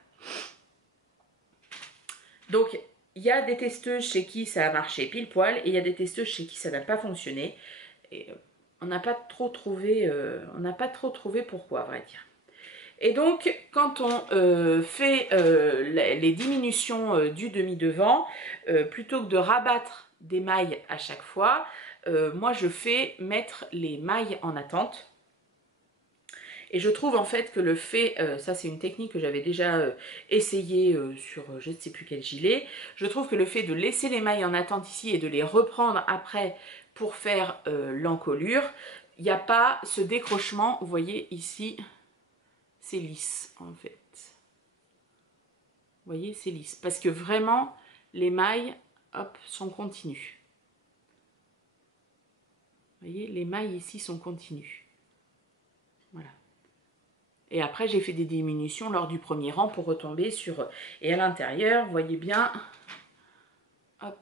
Donc, il y a des testeuses chez qui ça a marché pile poil et il y a des testeuses chez qui ça n'a pas fonctionné. Et on n'a pas trop trouvé, pourquoi, à vrai dire. Et donc, quand on fait les diminutions du demi-devant, plutôt que de rabattre des mailles à chaque fois, moi je fais mettre les mailles en attente. Et je trouve en fait que le fait, ça c'est une technique que j'avais déjà essayé sur je ne sais plus quel gilet, je trouve que le fait de laisser les mailles en attente ici et de les reprendre après pour faire l'encolure, il n'y a pas ce décrochement, vous voyez ici, c'est lisse en fait. Vous voyez, c'est lisse. Parce que vraiment, les mailles, hop, sont continues. Vous voyez, les mailles ici sont continues. Voilà. Et après, j'ai fait des diminutions lors du premier rang pour retomber sur... Et à l'intérieur, vous voyez bien, hop,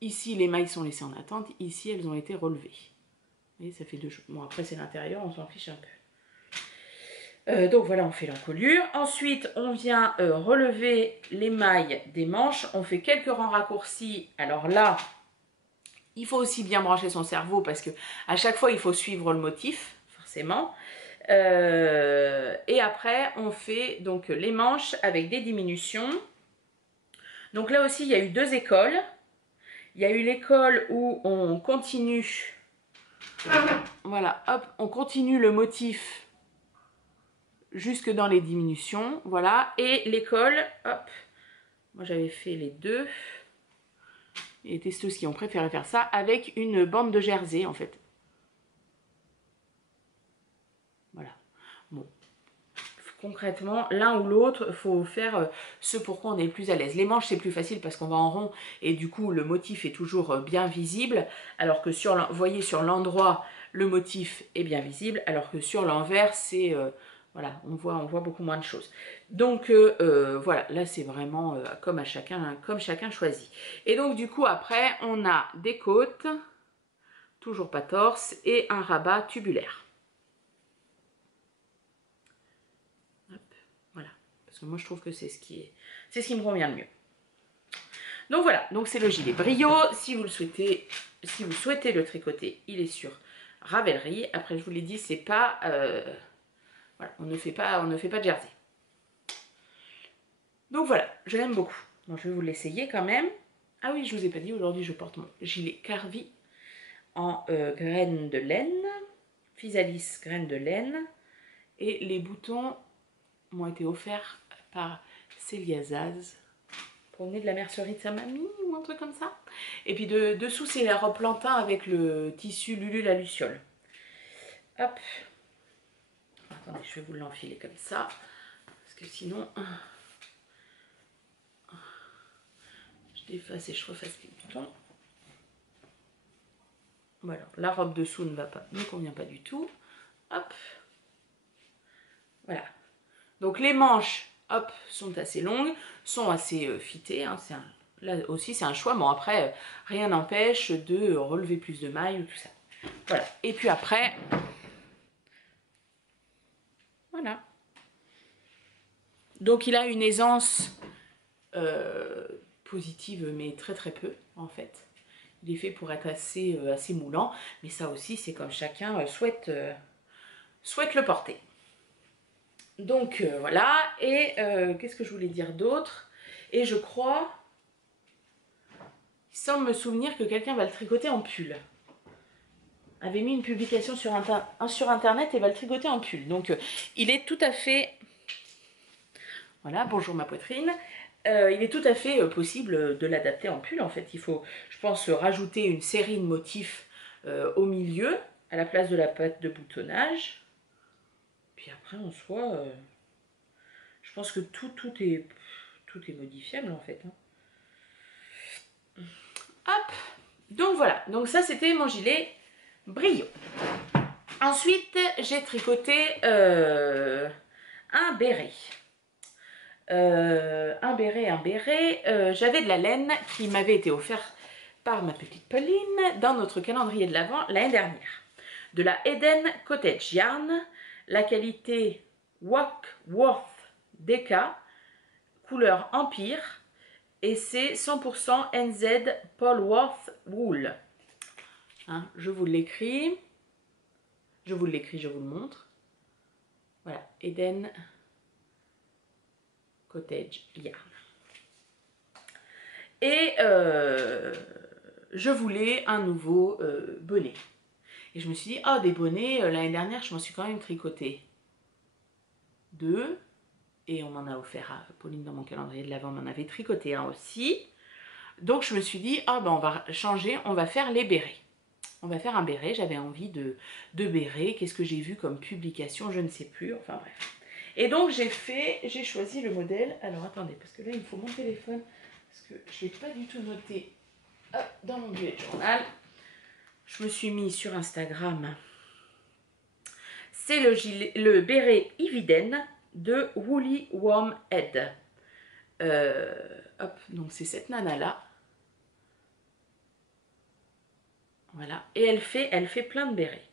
ici, les mailles sont laissées en attente. Ici, elles ont été relevées. Vous voyez, ça fait deux choses. Bon, après, c'est l'intérieur, on s'en fiche un peu. Donc voilà, on fait l'encolure. Ensuite, on vient relever les mailles des manches. On fait quelques rangs raccourcis. Alors là, il faut aussi bien brancher son cerveau parce que à chaque fois, il faut suivre le motif, forcément. Et après, on fait donc les manches avec des diminutions. Donc là aussi, il y a eu deux écoles. Il y a eu l'école où on continue. Voilà, hop, on continue le motif jusque dans les diminutions, voilà, et l'école, hop, moi j'avais fait les deux, et les testeuses qui ont préféré faire ça, avec une bande de jersey en fait. Voilà, bon, concrètement, l'un ou l'autre, il faut faire ce pourquoi on est plus à l'aise. Les manches c'est plus facile parce qu'on va en rond, et du coup le motif est toujours bien visible, alors que sur, vous voyez sur l'endroit, le motif est bien visible, alors que sur l'envers, c'est... voilà, on voit beaucoup moins de choses. Donc voilà, là c'est vraiment comme chacun choisit. Et donc du coup après, on a des côtes, toujours pas torse, et un rabat tubulaire. Hop, voilà, parce que moi je trouve que c'est ce qui me convient le mieux. Donc voilà, donc c'est le gilet Brio. Si vous le souhaitez, le tricoter, il est sur Ravelry. Après je vous l'ai dit, c'est pas... voilà, on ne fait pas de jersey. Donc voilà, je l'aime beaucoup. Donc je vais vous l'essayer quand même. Ah oui, je vous ai pas dit, aujourd'hui je porte mon gilet Carvi en graines de laine, Physalis graines de laine. Et les boutons m'ont été offerts par Célia Zaz, provenait de la mercerie de sa mamie ou un truc comme ça. Et puis dessous c'est la robe plantain avec le tissu Lulu la Luciole. Hop. Attendez, je vais vous l'enfiler comme ça, parce que sinon... je déface et je refasse les boutons. Voilà, la robe dessous ne convient pas du tout. Hop. Voilà. Donc les manches, hop, sont assez longues, sont assez fitées. Hein, là aussi, c'est un choix. Bon, après, rien n'empêche de relever plus de mailles ou tout ça. Voilà. Et puis après, voilà. Donc il a une aisance positive, mais très très peu, en fait. Il est fait pour être assez moulant, mais ça aussi, c'est comme chacun souhaite le porter. Donc voilà, et qu'est-ce que je voulais dire d'autre? Et je crois, il semble me souvenir que quelqu'un va le tricoter en pull. Avait mis une publication sur internet et va le tricoter en pull. Donc il est tout à fait Voilà, bonjour ma poitrine. Il est tout à fait possible de l'adapter en pull. En fait, il faut, je pense, rajouter une série de motifs au milieu, à la place de la patte de boutonnage. Puis après, en soi, je pense que tout est modifiable en fait. Hop, donc voilà, donc ça c'était mon gilet brio. Ensuite, j'ai tricoté un béret. Un béret. J'avais de la laine qui m'avait été offerte par ma petite Pauline dans notre calendrier de l'Avent l'année dernière. De la Eden Cottage Yarn, la qualité Warkworth DK, couleur Empire, et c'est 100% NZ Polworth Wool. Hein, je vous l'écris, je vous le montre. Voilà, Eden Cottage Yarn. Et je voulais un nouveau bonnet. Et je me suis dit, oh, des bonnets, l'année dernière, je m'en suis quand même tricoté 2. Et on m'en a offert à Pauline dans mon calendrier de l'Avent, m'en avait tricoté un aussi. Donc je me suis dit, ah ben on va changer, on va faire les bérets. On va faire un béret, j'avais envie de béret. Qu'est-ce que j'ai vu comme publication, je ne sais plus, enfin bref. Et donc j'ai choisi le modèle. Alors attendez, parce que là il me faut mon téléphone, parce que je ne l'ai pas du tout noté dans mon bullet journal. Je me suis mis sur Instagram. C'est le béret Ividen de Woolly Warm Head. Hop, donc c'est cette nana là. Voilà, et elle fait plein de bérets.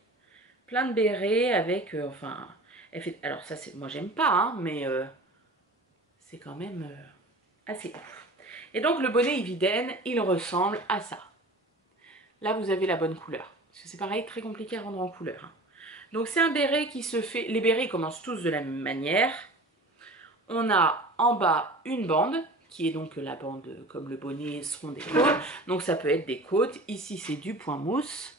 Plein de bérets avec, enfin, elle fait, alors ça c'est, moi j'aime pas, hein, mais c'est quand même assez ouf. Et donc le bonnet Ividen, il ressemble à ça. Là vous avez la bonne couleur, parce que c'est pareil, très compliqué à rendre en couleur. Hein. Donc c'est un béret qui se fait, les bérets commencent tous de la même manière. On a en bas une bande, qui est donc la bande comme le bonnet seront des côtes. Donc ça peut être des côtes. Ici c'est du point mousse.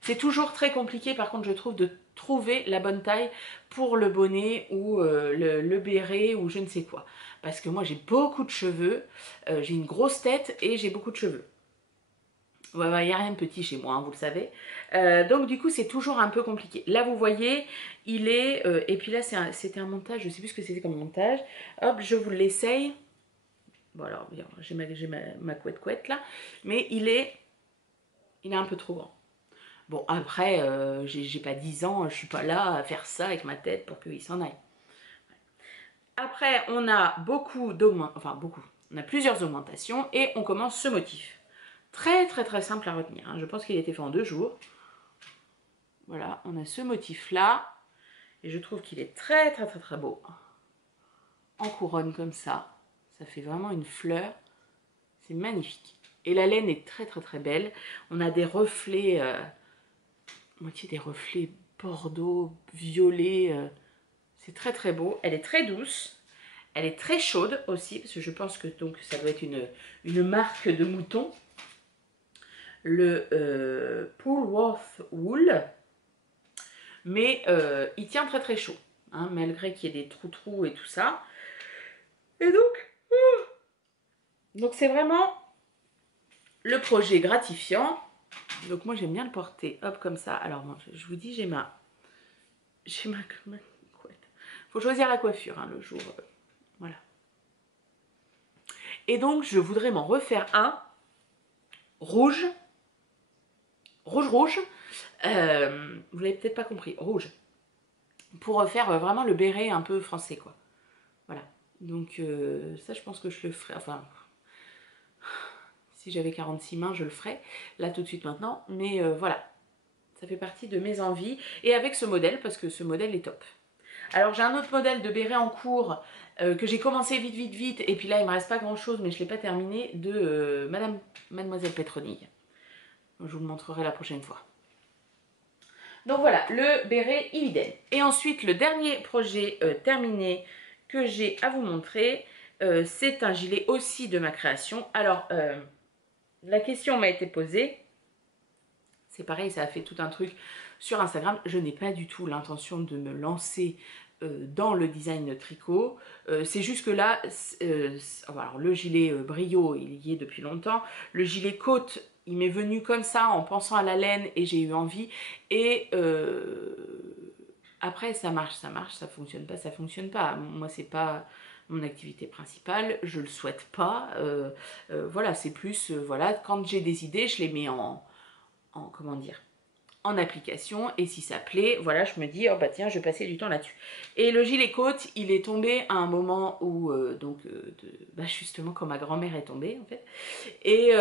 C'est toujours très compliqué par contre je trouve de trouver la bonne taille pour le bonnet ou le béret ou je ne sais quoi. Parce que moi j'ai beaucoup de cheveux, j'ai une grosse tête et j'ai beaucoup de cheveux. Ouais, il n'y a rien de petit chez moi, hein, vous le savez. Donc du coup, c'est toujours un peu compliqué. Là, vous voyez, il est... et puis là, c'était un montage, je ne sais plus ce que c'était comme montage. Hop, je vous l'essaye. Bon, alors, j'ai ma couette là. Mais il est un peu trop grand. Bon, après, j'ai pas 10 ans, je suis pas là à faire ça avec ma tête pour qu'il s'en aille. Après, on a beaucoup d'augmentations, enfin beaucoup, on a plusieurs augmentations et on commence ce motif. Très simple à retenir, hein. Je pense qu'il a été fait en 2 jours. Voilà, on a ce motif là. Et je trouve qu'il est très beau. En couronne comme ça. Ça fait vraiment une fleur. C'est magnifique. Et la laine est très belle. On a des reflets, moitié des reflets bordeaux, violet. C'est très beau. Elle est très douce. Elle est très chaude aussi, parce que je pense que donc ça doit être une marque de mouton. Le Polworth Wool. Mais il tient très chaud, hein, malgré qu'il y ait des trous et tout ça. Et donc c'est vraiment le projet gratifiant. Donc moi j'aime bien le porter, hop comme ça. Alors moi je vous dis j'ai ma couette. Faut choisir la coiffure hein, le jour, voilà. Et donc je voudrais m'en refaire un rouge. Vous l'avez peut-être pas compris, rouge. Pour refaire vraiment le béret un peu français quoi. Voilà. Donc ça je pense que je le ferai, enfin si j'avais 46 mains je le ferais, là tout de suite maintenant, mais voilà, ça fait partie de mes envies, et avec ce modèle, parce que ce modèle est top. Alors j'ai un autre modèle de béret en cours, que j'ai commencé vite, et puis là il me reste pas grand chose, mais je l'ai pas terminé, de Mademoiselle Pétronille. Je vous le montrerai la prochaine fois. Donc voilà, le béret Ividen. Et ensuite, le dernier projet terminé que j'ai à vous montrer, c'est un gilet aussi de ma création. Alors, la question m'a été posée. C'est pareil, ça a fait tout un truc sur Instagram. Je n'ai pas du tout l'intention de me lancer dans le design de tricot. C'est juste que là, alors le gilet brio, il y est depuis longtemps. Le gilet côte, il m'est venu comme ça en pensant à la laine et j'ai eu envie. Et après, ça marche, ça fonctionne pas, ça fonctionne pas. Moi, c'est pas mon activité principale, je le souhaite pas. Voilà, c'est plus, voilà, quand j'ai des idées, je les mets comment dire, en application, et si ça plaît, voilà, je me dis, oh bah tiens, je vais passer du temps là-dessus. Et le gilet côte, il est tombé à un moment où, bah justement, quand ma grand-mère est tombée, en fait. Et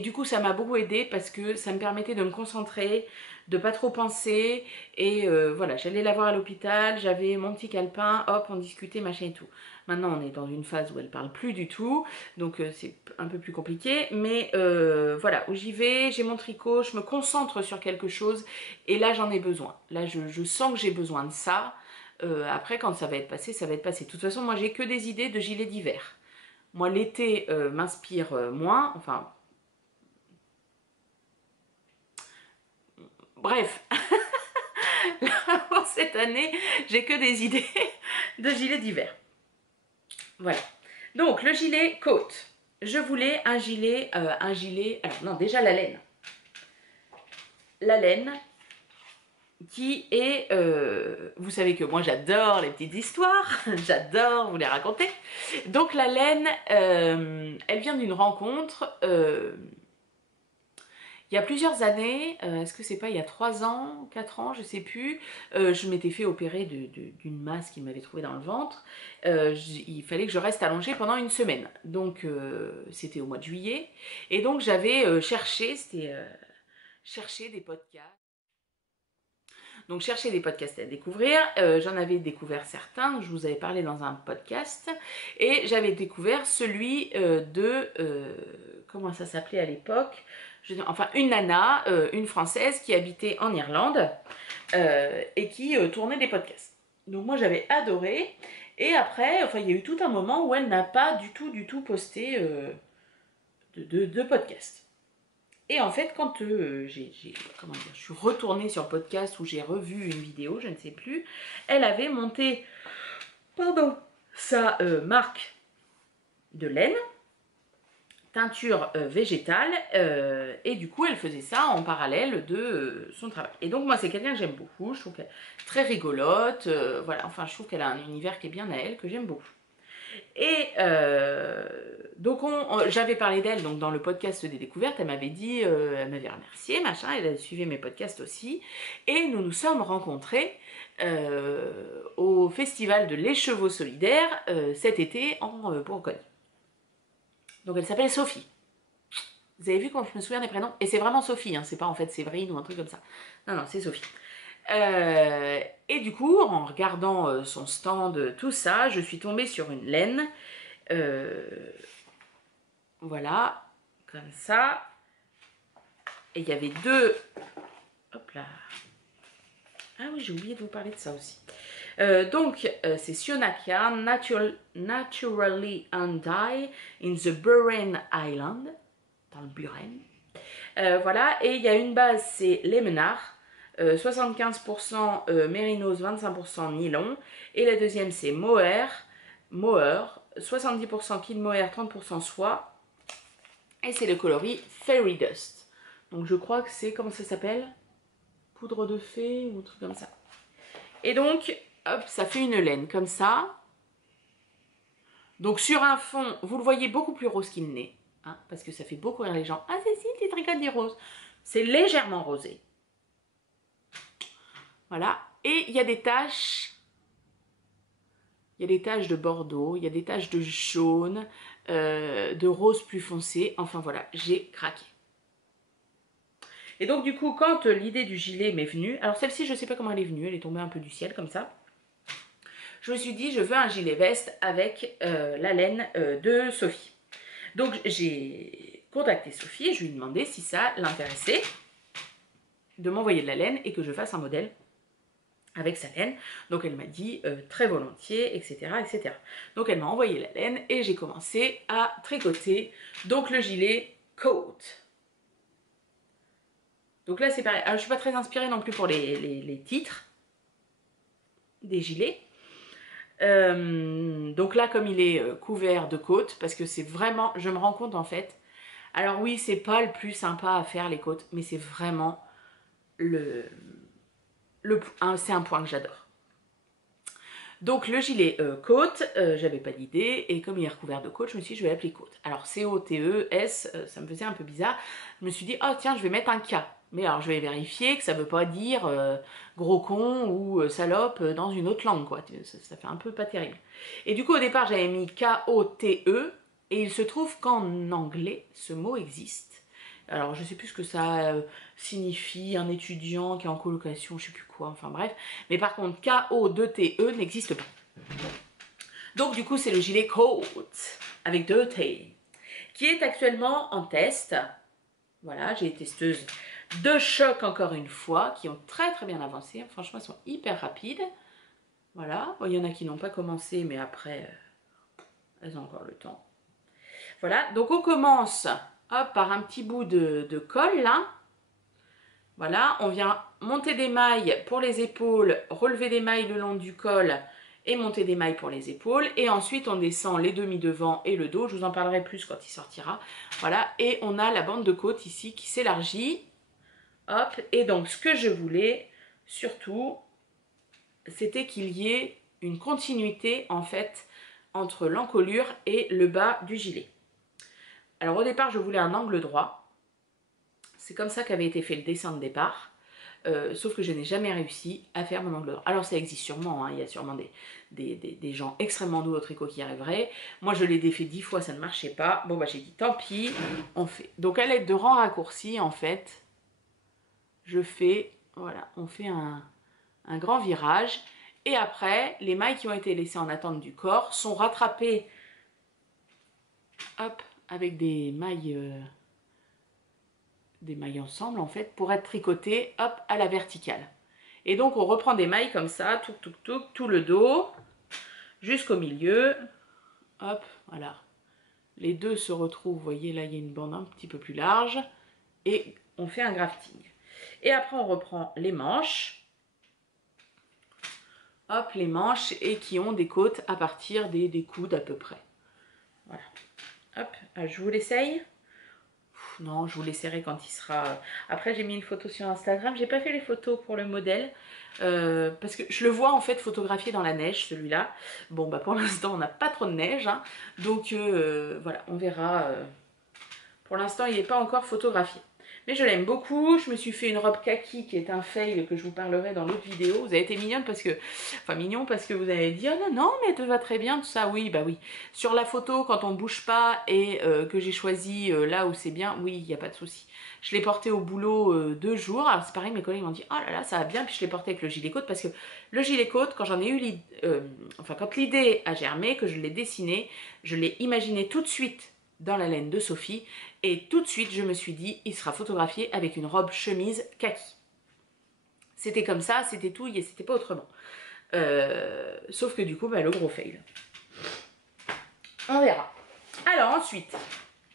du coup, ça m'a beaucoup aidé parce que ça me permettait de me concentrer, de pas trop penser. Et voilà, j'allais la voir à l'hôpital, j'avais mon petit calepin, hop, on discutait, machin et tout. Maintenant, on est dans une phase où elle parle plus du tout, donc c'est un peu plus compliqué. Mais voilà, où j'y vais, j'ai mon tricot, je me concentre sur quelque chose. Et là, j'en ai besoin. Là, je sens que j'ai besoin de ça. Après, quand ça va être passé, ça va être passé. De toute façon, moi, j'ai que des idées de gilets d'hiver. Moi, l'été m'inspire moins, enfin... Bref, là, pour cette année, j'ai que des idées de gilets d'hiver. Voilà. Donc, le gilet côte. Je voulais un gilet... Alors, non, déjà la laine. La laine qui est... vous savez que moi, j'adore les petites histoires. J'adore vous les raconter. Donc, la laine, elle vient d'une rencontre... il y a plusieurs années, est-ce que c'est pas il y a 3 ans, 4 ans, je sais plus, je m'étais fait opérer d'une masse qu'il m'avait trouvée dans le ventre. Il fallait que je reste allongée pendant une semaine. Donc c'était au mois de juillet. Et donc j'avais cherché des podcasts. Donc chercher des podcasts à découvrir, j'en avais découvert certains, je vous avais parlé dans un podcast, et j'avais découvert celui comment ça s'appelait à l'époque, enfin une nana, une française qui habitait en Irlande et qui tournait des podcasts. Donc moi j'avais adoré, et après, enfin il y a eu tout un moment où elle n'a pas du tout posté de podcast. Et en fait, quand je suis retournée sur le podcast où j'ai revu une vidéo, je ne sais plus, elle avait monté, sa marque de laine, teinture végétale, et du coup, elle faisait ça en parallèle de son travail. Et donc, moi, c'est quelqu'un que j'aime beaucoup, je trouve qu'elle est très rigolote, voilà, enfin, je trouve qu'elle a un univers qui est bien à elle, que j'aime beaucoup. Et donc j'avais parlé d'elle donc dans le podcast des découvertes, elle m'avait dit, elle m'avait remercié, machin, elle a suivi mes podcasts aussi, et nous nous sommes rencontrés au festival de l'écheveau solidaire cet été en Bourgogne. Donc elle s'appelle Sophie. Vous avez vu quand je me souviens des prénoms? Et c'est vraiment Sophie, hein, c'est pas en fait Séverine ou un truc comme ça. Non, non, c'est Sophie. Et du coup, en regardant son stand, tout ça, je suis tombée sur une laine. Voilà, comme ça. Et il y avait deux... Hop là. Ah oui, j'ai oublié de vous parler de ça aussi. C'est Sionac Yarn, Naturally Undie in the Buren Island, dans le Buren. Voilà, et il y a une base, c'est Lemonard, 75% mérinos, 25% nylon. Et la deuxième, c'est Mohair, 70% kid mohair, 30% soie. Et c'est le coloris Fairy Dust. Donc je crois que c'est, comment ça s'appelle? Poudre de fée ou un truc comme ça. Et donc, hop, ça fait une laine comme ça. Donc sur un fond, vous le voyez beaucoup plus rose qu'il n'est. Hein, parce que ça fait beaucoup rire les gens. Ah Cécile, tu tricotes des roses. C'est légèrement rosé. Voilà. Et il y a des taches. Il y a des taches de bordeaux, il y a des taches de jaune, de rose plus foncé. Enfin voilà, j'ai craqué. Et donc du coup, quand l'idée du gilet m'est venue, alors celle-ci, je ne sais pas comment elle est venue, elle est tombée un peu du ciel comme ça. Je me suis dit, je veux un gilet veste avec la laine de Sophie. Donc j'ai contacté Sophie et je lui ai demandé si ça l'intéressait de m'envoyer de la laine et que je fasse un modèle avec sa laine. Donc elle m'a dit très volontiers, etc., etc. Donc elle m'a envoyé la laine et j'ai commencé à tricoter donc le gilet coat. Donc là c'est pareil. Alors, je ne suis pas très inspirée non plus pour les titres. des gilets. Donc là, comme il est couvert de côtes, parce que c'est vraiment, je me rends compte en fait, alors oui, c'est pas le plus sympa à faire les côtes, mais c'est vraiment c'est un point que j'adore. Donc le gilet côte, j'avais pas d'idée, et comme il est recouvert de côte, je me suis dit je vais l'appeler côte. Alors C-O-T-E-S, ça me faisait un peu bizarre. Je me suis dit, oh tiens, je vais mettre un K. Mais alors je vais vérifier que ça veut pas dire gros con ou salope dans une autre langue, quoi. Ça fait un peu pas terrible. Et du coup au départ j'avais mis K-O-T-E, et il se trouve qu'en anglais, ce mot existe. Alors je sais plus ce que ça signifie, un étudiant qui est en colocation, je sais plus quoi, enfin bref. Mais par contre, K-O-2-T-E n'existe pas. Donc du coup, c'est le gilet coat avec 2 T, qui est actuellement en test. Voilà, j'ai testeuse de choc encore une fois, qui ont très très bien avancé. Franchement, elles sont hyper rapides. Voilà, bon, il y en a qui n'ont pas commencé, mais après, elles ont encore le temps. Voilà, donc on commence hop, par un petit bout de colle là. Voilà, on vient monter des mailles pour les épaules, relever des mailles le long du col et monter des mailles pour les épaules. Et ensuite, on descend les demi devant et le dos. Je vous en parlerai plus quand il sortira. Voilà, et on a la bande de côte ici qui s'élargit. Hop, et donc ce que je voulais surtout, c'était qu'il y ait une continuité en fait entre l'encolure et le bas du gilet. Alors au départ, je voulais un angle droit. C'est comme ça qu'avait été fait le dessin de départ. Sauf que je n'ai jamais réussi à faire mon angle droit. Alors ça existe sûrement, hein, il y a sûrement des gens extrêmement doués au tricot qui y arriveraient. Moi je l'ai défait 10 fois, ça ne marchait pas. Bon bah j'ai dit tant pis, on fait. Donc à l'aide de rangs raccourcis en fait, je fais, voilà, on fait un grand virage. Et après, les mailles qui ont été laissées en attente du corps sont rattrapées, hop, avec des mailles ensemble en fait pour être tricotées hop à la verticale. Et donc on reprend des mailles comme ça, tout le dos jusqu'au milieu. Hop, voilà. Les deux se retrouvent, vous voyez là il y a une bande un petit peu plus large et on fait un grafting. Et après on reprend les manches. Hop, les manches et qui ont des côtes à partir des coudes à peu près. Voilà. Hop, je vous l'essaye. Non, je vous l'essayerai quand il sera... Après, j'ai mis une photo sur Instagram. J'ai pas fait les photos pour le modèle. Parce que je le vois en fait photographié dans la neige, celui-là. Bon, bah pour l'instant, on n'a pas trop de neige. Hein, donc, voilà, on verra. Pour l'instant, il n'est pas encore photographié. Mais je l'aime beaucoup. Je me suis fait une robe kaki qui est un fail que je vous parlerai dans l'autre vidéo. Vous avez été mignonne parce que... Enfin, mignon parce que vous avez dit « Oh non, non, mais elle te va très bien, tout ça. » Oui, bah oui. Sur la photo, quand on ne bouge pas et que j'ai choisi là où c'est bien, oui, il n'y a pas de souci. Je l'ai porté au boulot 2 jours. Alors c'est pareil, mes collègues m'ont dit « Oh là là, ça va bien. » Puis je l'ai porté avec le gilet côte parce que le gilet côte, quand j'en ai eu l'idée... enfin, quand l'idée a germé, que je l'ai dessiné, je l'ai imaginé tout de suite dans la laine de Sophie et tout de suite je me suis dit il sera photographié avec une robe chemise kaki. C'était comme ça, c'était tout, c'était pas autrement. Sauf que du coup bah, le gros fail. On verra. Alors ensuite,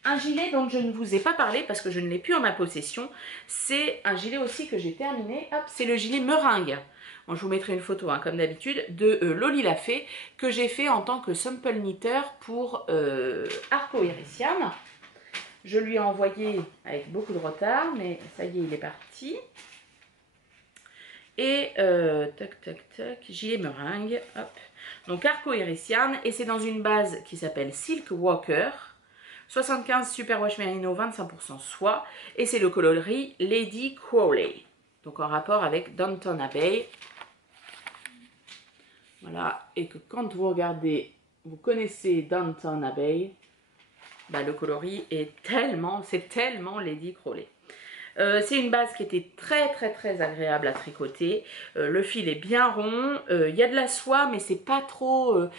un gilet dont je ne vous ai pas parlé parce que je ne l'ai plus en ma possession, c'est un gilet aussi que j'ai terminé, hop, c'est le gilet meringue. Bon, je vous mettrai une photo, hein, comme d'habitude, de Loli Lafay, que j'ai fait en tant que sample knitter pour Arco Iriciam. Je lui ai envoyé avec beaucoup de retard, mais ça y est, il est parti. Et tac, tac, tac, gilet meringue, hop. Donc Arco Iriciam, et c'est dans une base qui s'appelle Silk Walker. 75 superwash merino, 25% soie. Et c'est le coloris Lady Crowley. Donc en rapport avec Downton Abbey. Voilà, et que quand vous regardez, vous connaissez Downton Abbey, bah, le coloris est tellement, c'est tellement Lady Crowley. C'est une base qui était très très très agréable à tricoter. Le fil est bien rond, il y a de la soie mais c'est pas trop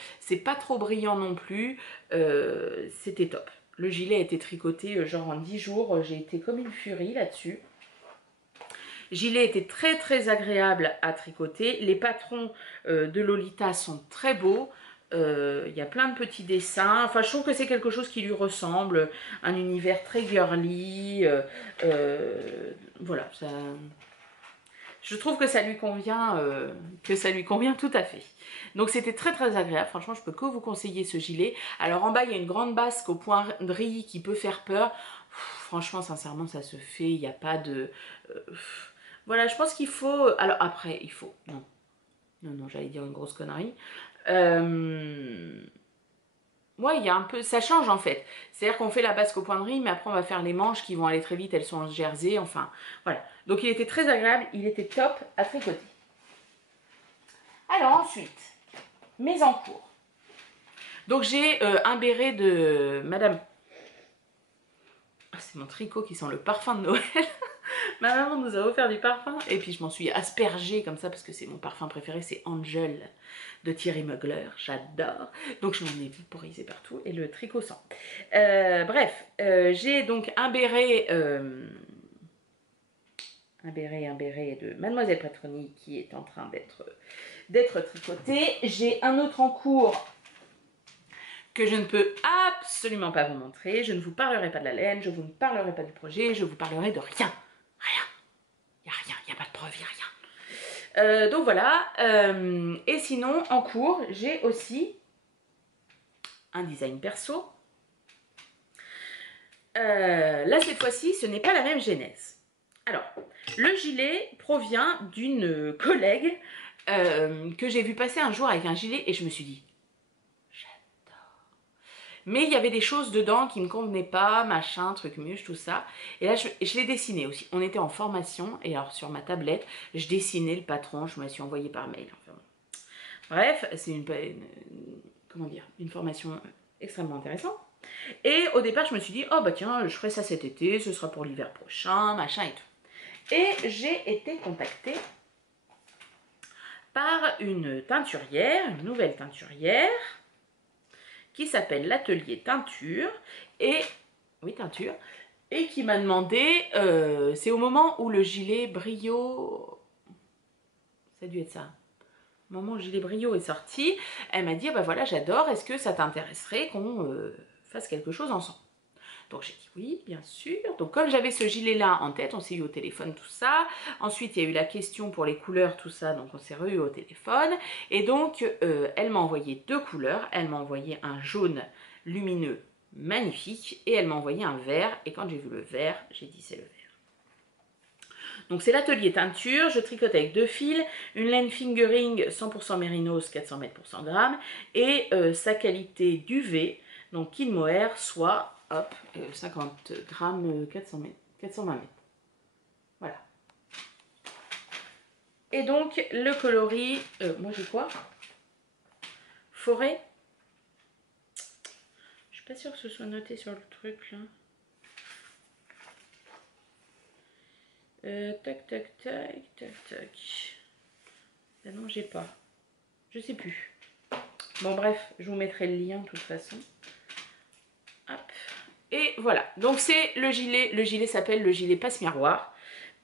brillant non plus. C'était top. Le gilet a été tricoté genre en 10 jours, j'ai été comme une furie là-dessus. Gilet était très très agréable à tricoter. Les patrons de Lolita sont très beaux. Il y a plein de petits dessins. Enfin, je trouve que c'est quelque chose qui lui ressemble. Un univers très girly. Voilà, je trouve que ça lui convient tout à fait. Donc c'était très très agréable, franchement je peux que vous conseiller ce gilet. Alors en bas il y a une grande basque au poirerie qui peut faire peur. Franchement sincèrement ça se fait, il n'y a pas de... voilà, je pense qu'il faut... Alors après il faut... Non, j'allais dire une grosse connerie. Ouais, il y a un peu, ça change en fait. C'est-à-dire qu'on fait la basque au point de riz, mais après on va faire les manches qui vont aller très vite, elles sont en jersey, enfin voilà. Donc il était très agréable, il était top à tricoter. Alors ensuite, mes encours. Donc j'ai un béret de Madame... Ah, c'est mon tricot qui sent le parfum de Noël. Ma maman nous a offert du parfum et puis je m'en suis aspergée comme ça parce que c'est mon parfum préféré, c'est Angel de Thierry Mugler, j'adore. Donc je m'en ai vaporisé partout et le tricot sent. Bref, j'ai donc un béret de Mademoiselle Patroni qui est en train d'être tricoté. J'ai un autre en cours que je ne peux absolument pas vous montrer. Je ne vous parlerai pas de la laine, je ne vous parlerai pas du projet, je vous parlerai de rien. Rien. Il n'y a pas de preuve, il n'y a rien. Donc voilà. Et sinon, en cours, j'ai aussi un design perso. Là, cette fois-ci, ce n'est pas la même genèse. Alors, le gilet provient d'une collègue que j'ai vu passer un jour avec un gilet et je me suis dit, mais il y avait des choses dedans qui ne me convenaient pas, machin, truc muche, tout ça. Et là, je l'ai dessiné aussi. On était en formation, et alors sur ma tablette, je dessinais le patron, je me suis envoyé par mail. Enfin, bref, c'est comment dire, une formation extrêmement intéressante. Et au départ, je me suis dit, oh bah tiens, je ferai ça cet été, ce sera pour l'hiver prochain, machin et tout. Et j'ai été contactée par une teinturière, une nouvelle teinturière, qui s'appelle l'atelier teinture et qui m'a demandé, c'est au moment où le gilet brio, ça a dû être ça, au moment où le gilet brio est sorti, elle m'a dit, bah voilà j'adore, est-ce que ça t'intéresserait qu'on fasse quelque chose ensemble? Donc j'ai dit oui, bien sûr. Donc comme j'avais ce gilet-là en tête, on s'est eu au téléphone, tout ça. Ensuite, il y a eu la question pour les couleurs, tout ça. Donc on s'est re-eu au téléphone. Et donc, elle m'a envoyé 2 couleurs. Elle m'a envoyé un jaune lumineux magnifique. Et elle m'a envoyé un vert. Et quand j'ai vu le vert, j'ai dit c'est le vert. Donc c'est l'atelier teinture. Je tricote avec 2 fils. Une laine fingering 100% mérinos, 400 mètres pour 100 grammes. Et sa qualité duvet, donc Kin Mohair, soit... hop, 50 grammes, 420 mètres. Voilà. Et donc, le coloris, moi j'ai quoi? Forêt. Je suis pas sûre que ce soit noté sur le truc là. Tac, tac, tac, tac, tac. Ben non, j'ai pas. Je sais plus. Bon, bref, je vous mettrai le lien de toute façon. Hop. Et voilà, donc c'est le gilet s'appelle le gilet passe-miroir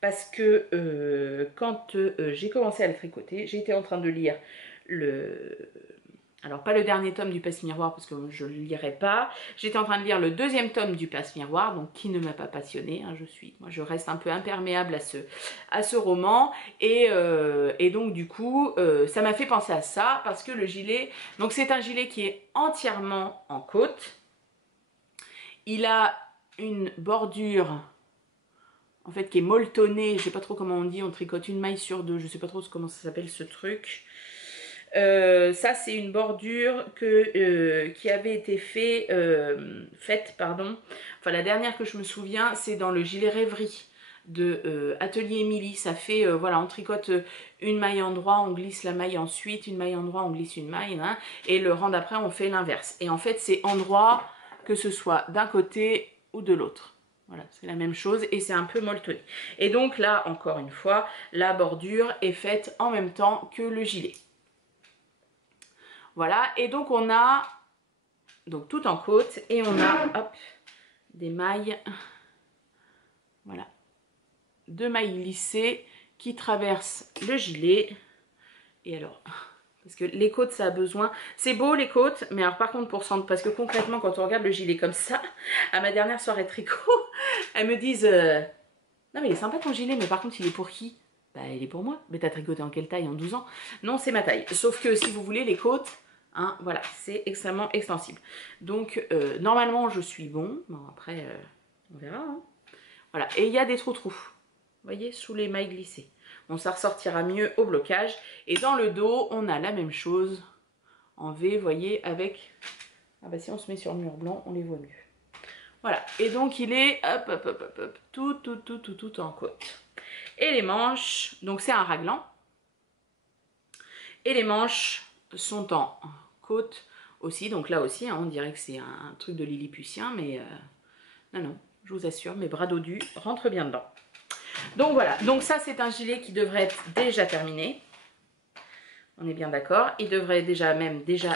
parce que quand j'ai commencé à le tricoter, j'étais en train de lire alors pas le dernier tome du passe-miroir parce que je ne le lirai pas, j'étais en train de lire le 2e tome du passe-miroir, donc qui ne m'a pas passionné, hein, moi je reste un peu imperméable à ce roman et donc du coup ça m'a fait penser à ça parce que le gilet, donc c'est un gilet qui est entièrement en côte. Il a une bordure en fait qui est molletonnée, je sais pas trop comment on dit, on tricote une maille sur 2, je sais pas trop comment ça s'appelle ce truc. Ça c'est une bordure qui avait été faite, enfin la dernière que je me souviens, c'est dans le gilet rêverie de Atelier Émilie. Ça fait, voilà, on tricote une maille en droit, on glisse la maille ensuite, une maille en droit, on glisse une maille, hein, et le rang d'après on fait l'inverse. Et en fait c'est en droit, que ce soit d'un côté ou de l'autre. Voilà, c'est la même chose et c'est un peu molletonné. Et donc là, encore une fois, la bordure est faite en même temps que le gilet. Voilà, et donc on a donc tout en côte et on a hop, des mailles, voilà, 2 mailles lissées qui traversent le gilet. Et alors... parce que les côtes, ça a besoin... c'est beau les côtes, mais alors par contre pour sentir... parce que concrètement, quand on regarde le gilet comme ça, à ma dernière soirée tricot, elles me disent non mais il est sympa ton gilet, mais par contre il est pour qui? bah il est pour moi. Mais t'as tricoté en quelle taille en 12 ans? Non, c'est ma taille. Sauf que si vous voulez les côtes, hein, voilà, c'est extrêmement extensible. Donc normalement je suis bon. Bon après, on verra. Hein. Voilà, et il y a des trous. Vous voyez, sous les mailles glissées. Bon, ça ressortira mieux au blocage. Et dans le dos, on a la même chose en V, vous voyez, avec... Ah bah si on se met sur le mur blanc, on les voit mieux. Voilà, et donc il est, hop, tout en côte. Et les manches, donc c'est un raglan. Et les manches sont en côte aussi, donc là aussi, hein, on dirait que c'est un truc de Lilliputien, mais non, je vous assure, mes bras dodus rentrent bien dedans. Donc voilà, donc ça c'est un gilet qui devrait être déjà terminé. On est bien d'accord. Il devrait déjà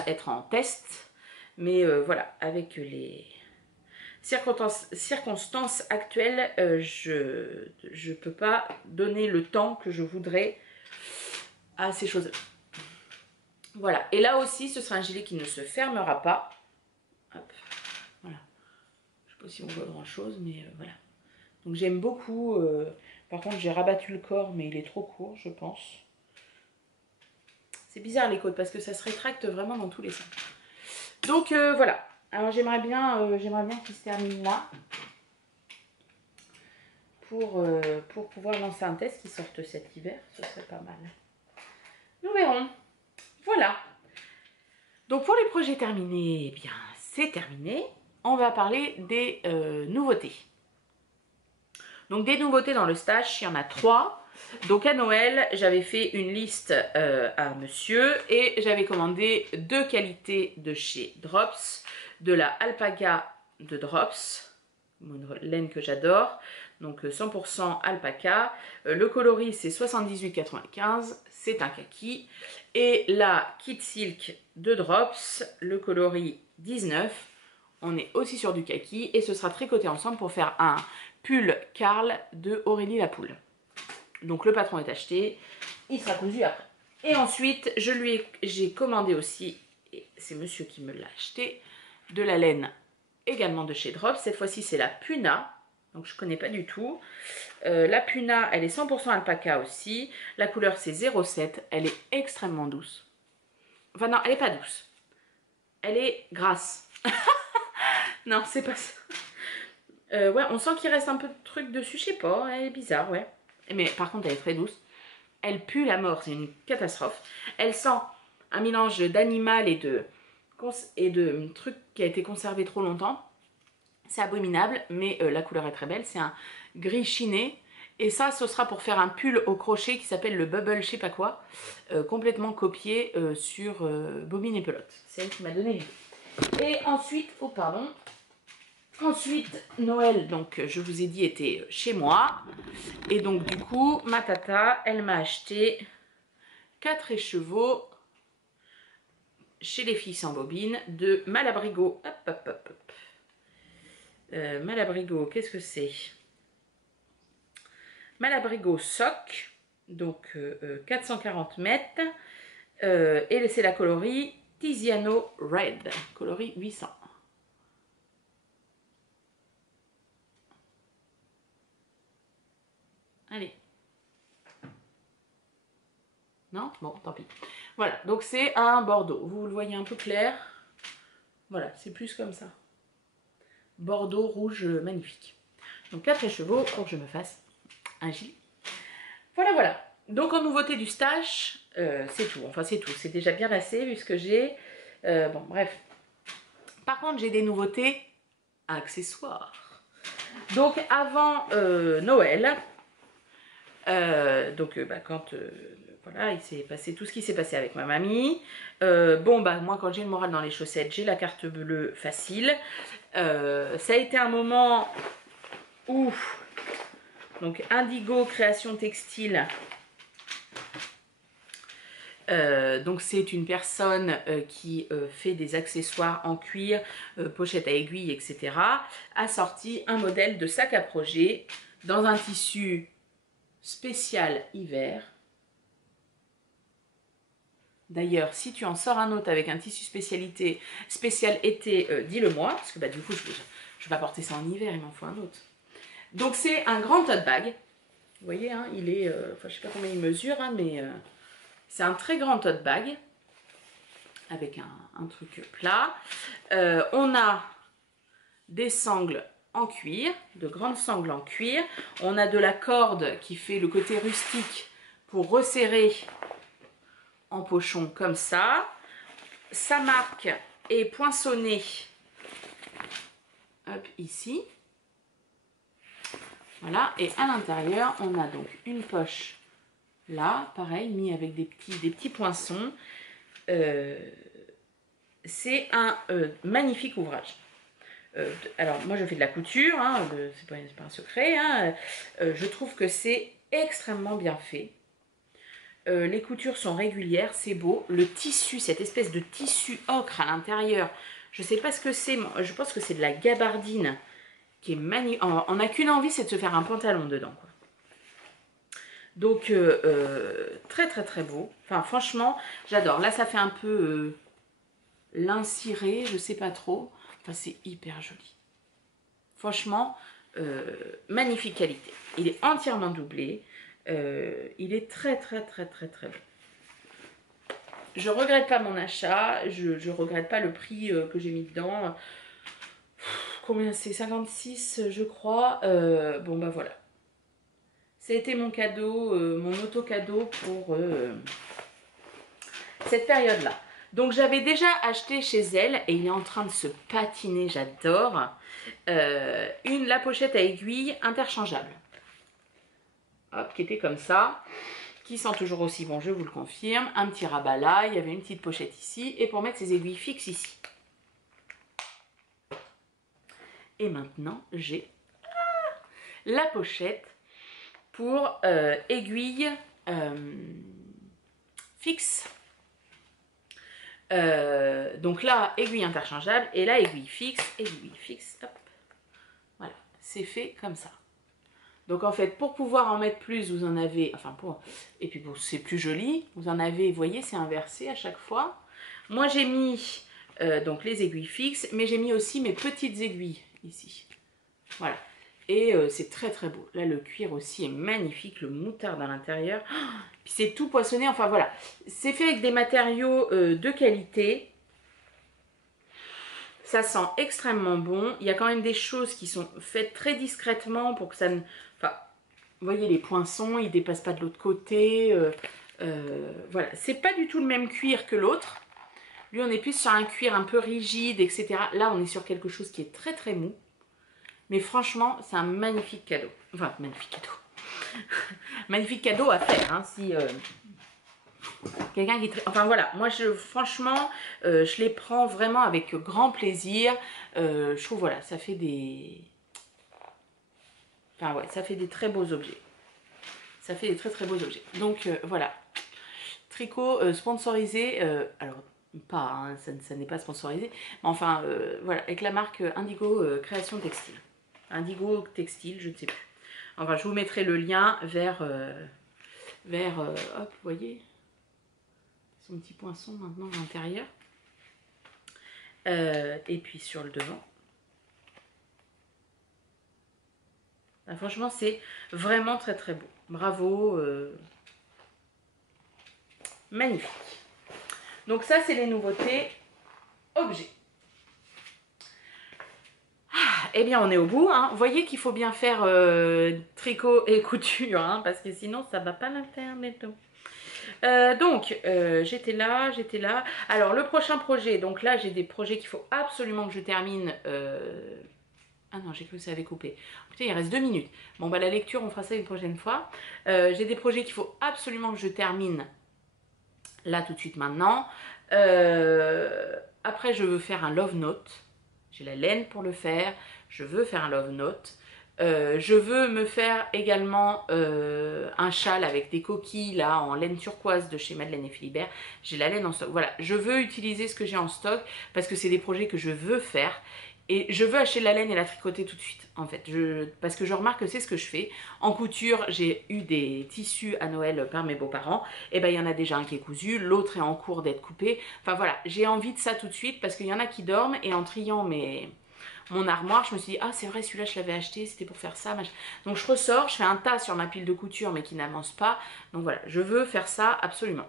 être en test. Mais voilà, avec les circonstances actuelles, je ne peux pas donner le temps que je voudrais à ces choses. Voilà, et là aussi, ce sera un gilet qui ne se fermera pas. Hop, voilà. Je ne sais pas si on voit grand chose, mais voilà. Donc j'aime beaucoup. Par contre, j'ai rabattu le corps, mais il est trop court, je pense. C'est bizarre les côtes parce que ça se rétracte vraiment dans tous les sens. Donc voilà. Alors j'aimerais bien qu'il se termine là. Pour pouvoir lancer un test qui sorte cet hiver. Ce serait pas mal. Nous verrons. Voilà. Donc pour les projets terminés, eh bien c'est terminé. On va parler des nouveautés. Donc des nouveautés dans le stash, il y en a 3. Donc à Noël, j'avais fait une liste à monsieur et j'avais commandé 2 qualités de chez Drops, de la alpaga de Drops, une laine que j'adore, donc 100% alpaca. Le coloris c'est 78,95, c'est un kaki. Et la Kid Silk de Drops, le coloris 19, on est aussi sur du kaki et ce sera tricoté ensemble pour faire un pull Karl de Aurélie Lapoule. Donc le patron est acheté, il sera cousu après. Et ensuite, j'ai commandé aussi, et c'est monsieur qui me l'a acheté, de la laine également de chez Drops. Cette fois-ci, c'est la Puna, donc je ne connais pas du tout. La Puna, elle est 100% alpaca aussi. La couleur, c'est 07. Elle est extrêmement douce. Enfin non, elle n'est pas douce. Elle est grasse. Non, c'est pas ça. Ouais, on sent qu'il reste un peu de truc dessus, je sais pas. Elle est bizarre, ouais. Mais par contre, elle est très douce. Elle pue la mort, c'est une catastrophe. Elle sent un mélange d'animal et de truc qui a été conservé trop longtemps. C'est abominable, mais la couleur est très belle. C'est un gris chiné. Et ça, ce sera pour faire un pull au crochet qui s'appelle le Bubble, je sais pas quoi. Complètement copié sur Bobine et Pelote. C'est elle qui m'a donné l'idée. Et ensuite, oh pardon. Ensuite, Noël, donc je vous ai dit, était chez moi. Et donc du coup, ma tata, elle m'a acheté 4 écheveaux chez les filles sans bobine de Malabrigo. Hop. Malabrigo, qu'est-ce que c'est? Malabrigo Soc, donc 440 mètres. Et c'est la coloris Tiziano Red, coloris 800. Allez. Non? Bon, tant pis. Voilà, donc c'est un bordeaux. Vous le voyez un peu clair. Voilà, c'est plus comme ça. Bordeaux rouge magnifique. Donc 4 écheveaux pour que je me fasse un gilet. Voilà. Donc en nouveauté du stash, c'est tout. Enfin c'est tout. C'est déjà bien assez vu ce que j'ai. Bon, bref. Par contre, j'ai des nouveautés accessoires. Donc avant Noël, quand voilà, il s'est passé tout ce qui s'est passé avec ma mamie. Moi quand j'ai le moral dans les chaussettes, j'ai la carte bleue facile. Ça a été un moment où donc Indigo Création Textile, donc c'est une personne qui fait des accessoires en cuir, pochette à aiguille, etc. a sorti un modèle de sac à projet dans un tissu spécial hiver. D'ailleurs, si tu en sors un autre avec un tissu spécial été, dis-le moi, parce que bah, du coup, je vais pas porter ça en hiver, il m'en faut un autre. Donc, c'est un grand tote bag Vous voyez, hein, il est, enfin je sais pas combien il mesure, hein, mais c'est un très grand tote bag avec un truc plat. On a des sangles en cuir, de grandes sangles en cuir. On a de la corde qui fait le côté rustique pour resserrer en pochon comme ça. Sa marque est poinçonnée, hop, ici. Voilà, et à l'intérieur, on a donc une poche là, pareil, mis avec des petits poinçons. C'est un magnifique ouvrage. Alors, moi, je fais de la couture, hein, c'est pas un secret. Hein, je trouve que c'est extrêmement bien fait. Les coutures sont régulières, c'est beau. Le tissu, cette espèce de tissu ocre à l'intérieur, je sais pas ce que c'est, je pense que c'est de la gabardine qui est magnifique. On n'a qu'une envie, c'est de se faire un pantalon dedans, quoi. Donc, très très très beau. Enfin, franchement, j'adore. Là, ça fait un peu lin ciré, je sais pas trop. Enfin, c'est hyper joli. Franchement, magnifique qualité. Il est entièrement doublé. Il est très très très très très beau. Je regrette pas mon achat. Je regrette pas le prix que j'ai mis dedans. Combien c'est? 56 je crois. Bon bah voilà. Ça a été mon cadeau, mon auto-cadeau pour cette période-là. Donc j'avais déjà acheté chez elle et il est en train de se patiner, j'adore. La pochette à aiguille interchangeable. Hop, qui était comme ça, qui sent toujours aussi bon, je vous le confirme. Un petit rabat là, il y avait une petite pochette ici et pour mettre ses aiguilles fixes ici. Et maintenant, j'ai la pochette pour aiguilles fixes. Donc là, aiguille interchangeable et là, aiguille fixe, hop. Voilà, c'est fait comme ça. Donc en fait, pour pouvoir en mettre plus, vous en avez, enfin et puis bon, c'est plus joli, vous en avez, vous voyez, c'est inversé à chaque fois. Moi j'ai mis donc les aiguilles fixes, mais j'ai mis aussi mes petites aiguilles ici. Voilà. Et c'est très très beau. Là, le cuir aussi est magnifique, le moutarde à l'intérieur. Oh, puis c'est tout poinçonné, enfin voilà. C'est fait avec des matériaux de qualité. Ça sent extrêmement bon. Il y a quand même des choses qui sont faites très discrètement pour que ça ne... Enfin, vous voyez les poinçons, ils ne dépassent pas de l'autre côté. Voilà, c'est pas du tout le même cuir que l'autre. Lui, on est plus sur un cuir un peu rigide, etc. Là, on est sur quelque chose qui est très très mou. Mais franchement, c'est un magnifique cadeau. Enfin, magnifique cadeau. Magnifique cadeau à faire, hein, si... quelqu'un qui... Enfin voilà, moi franchement, je les prends vraiment avec grand plaisir. Je trouve, voilà, ça fait des... Enfin ouais, ça fait des très beaux objets. Ça fait des très très beaux objets. Donc voilà, tricot sponsorisé, alors pas, hein, ça n'est pas sponsorisé, mais enfin voilà, avec la marque Indigo Création Textile. Indigo Textile, je ne sais plus. Enfin, je vous mettrai le lien vers, hop, vous voyez, son petit poinçon maintenant à l'intérieur. Et puis sur le devant. Ah, franchement, c'est vraiment très très beau. Bravo. Magnifique. Donc ça, c'est les nouveautés objets. Eh bien, on est au bout. Hein. Vous voyez qu'il faut bien faire tricot et couture, hein, parce que sinon, ça ne va pas la faire bientôt. Donc, j'étais là. Alors, le prochain projet, donc là, j'ai des projets qu'il faut absolument que je termine. Ah non, j'ai cru que ça avait coupé. Putain, il reste 2 minutes. Bon, bah la lecture, on fera ça une prochaine fois. J'ai des projets qu'il faut absolument que je termine là, tout de suite, maintenant. Après, je veux faire un love note. J'ai la laine pour le faire. Je veux faire un love note. Je veux me faire également un châle avec des coquilles là en laine turquoise de chez Madeleine et Philibert. J'ai la laine en stock. Voilà, je veux utiliser ce que j'ai en stock parce que c'est des projets que je veux faire. Et je veux acheter la laine et la tricoter tout de suite, en fait. Parce que je remarque que c'est ce que je fais. En couture, j'ai eu des tissus à Noël par mes beaux-parents. Et ben, il y en a déjà un qui est cousu, l'autre est en cours d'être coupé. Enfin voilà, j'ai envie de ça tout de suite parce qu'il y en a qui dorment et en triant mes mon armoire, je me suis dit, ah c'est vrai, celui-là je l'avais acheté, c'était pour faire ça, machin. Donc je ressors, je fais un tas sur ma pile de couture mais qui n'avance pas. Donc voilà, je veux faire ça absolument.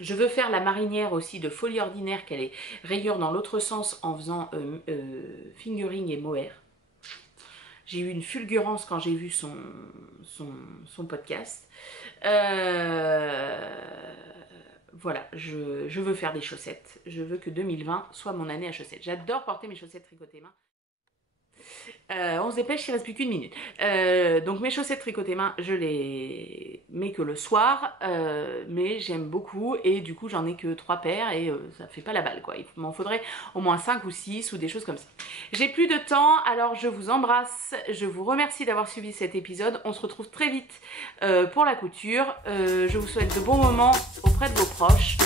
Je veux faire la marinière aussi de Folie Ordinaire, qu'elle est rayure dans l'autre sens en faisant fingering et mohair. J'ai eu une fulgurance quand j'ai vu son podcast. Voilà, je veux faire des chaussettes. Je veux que 2020 soit mon année à chaussettes. J'adore porter mes chaussettes tricotées main. On se dépêche, il reste plus qu'une minute. Donc mes chaussettes tricotées main, je les mets que le soir, mais j'aime beaucoup et du coup j'en ai que 3 paires et ça fait pas la balle quoi. Il m'en faudrait au moins 5 ou 6 ou des choses comme ça. J'ai plus de temps, alors je vous embrasse, je vous remercie d'avoir suivi cet épisode. On se retrouve très vite pour la couture. Je vous souhaite de bons moments auprès de vos proches.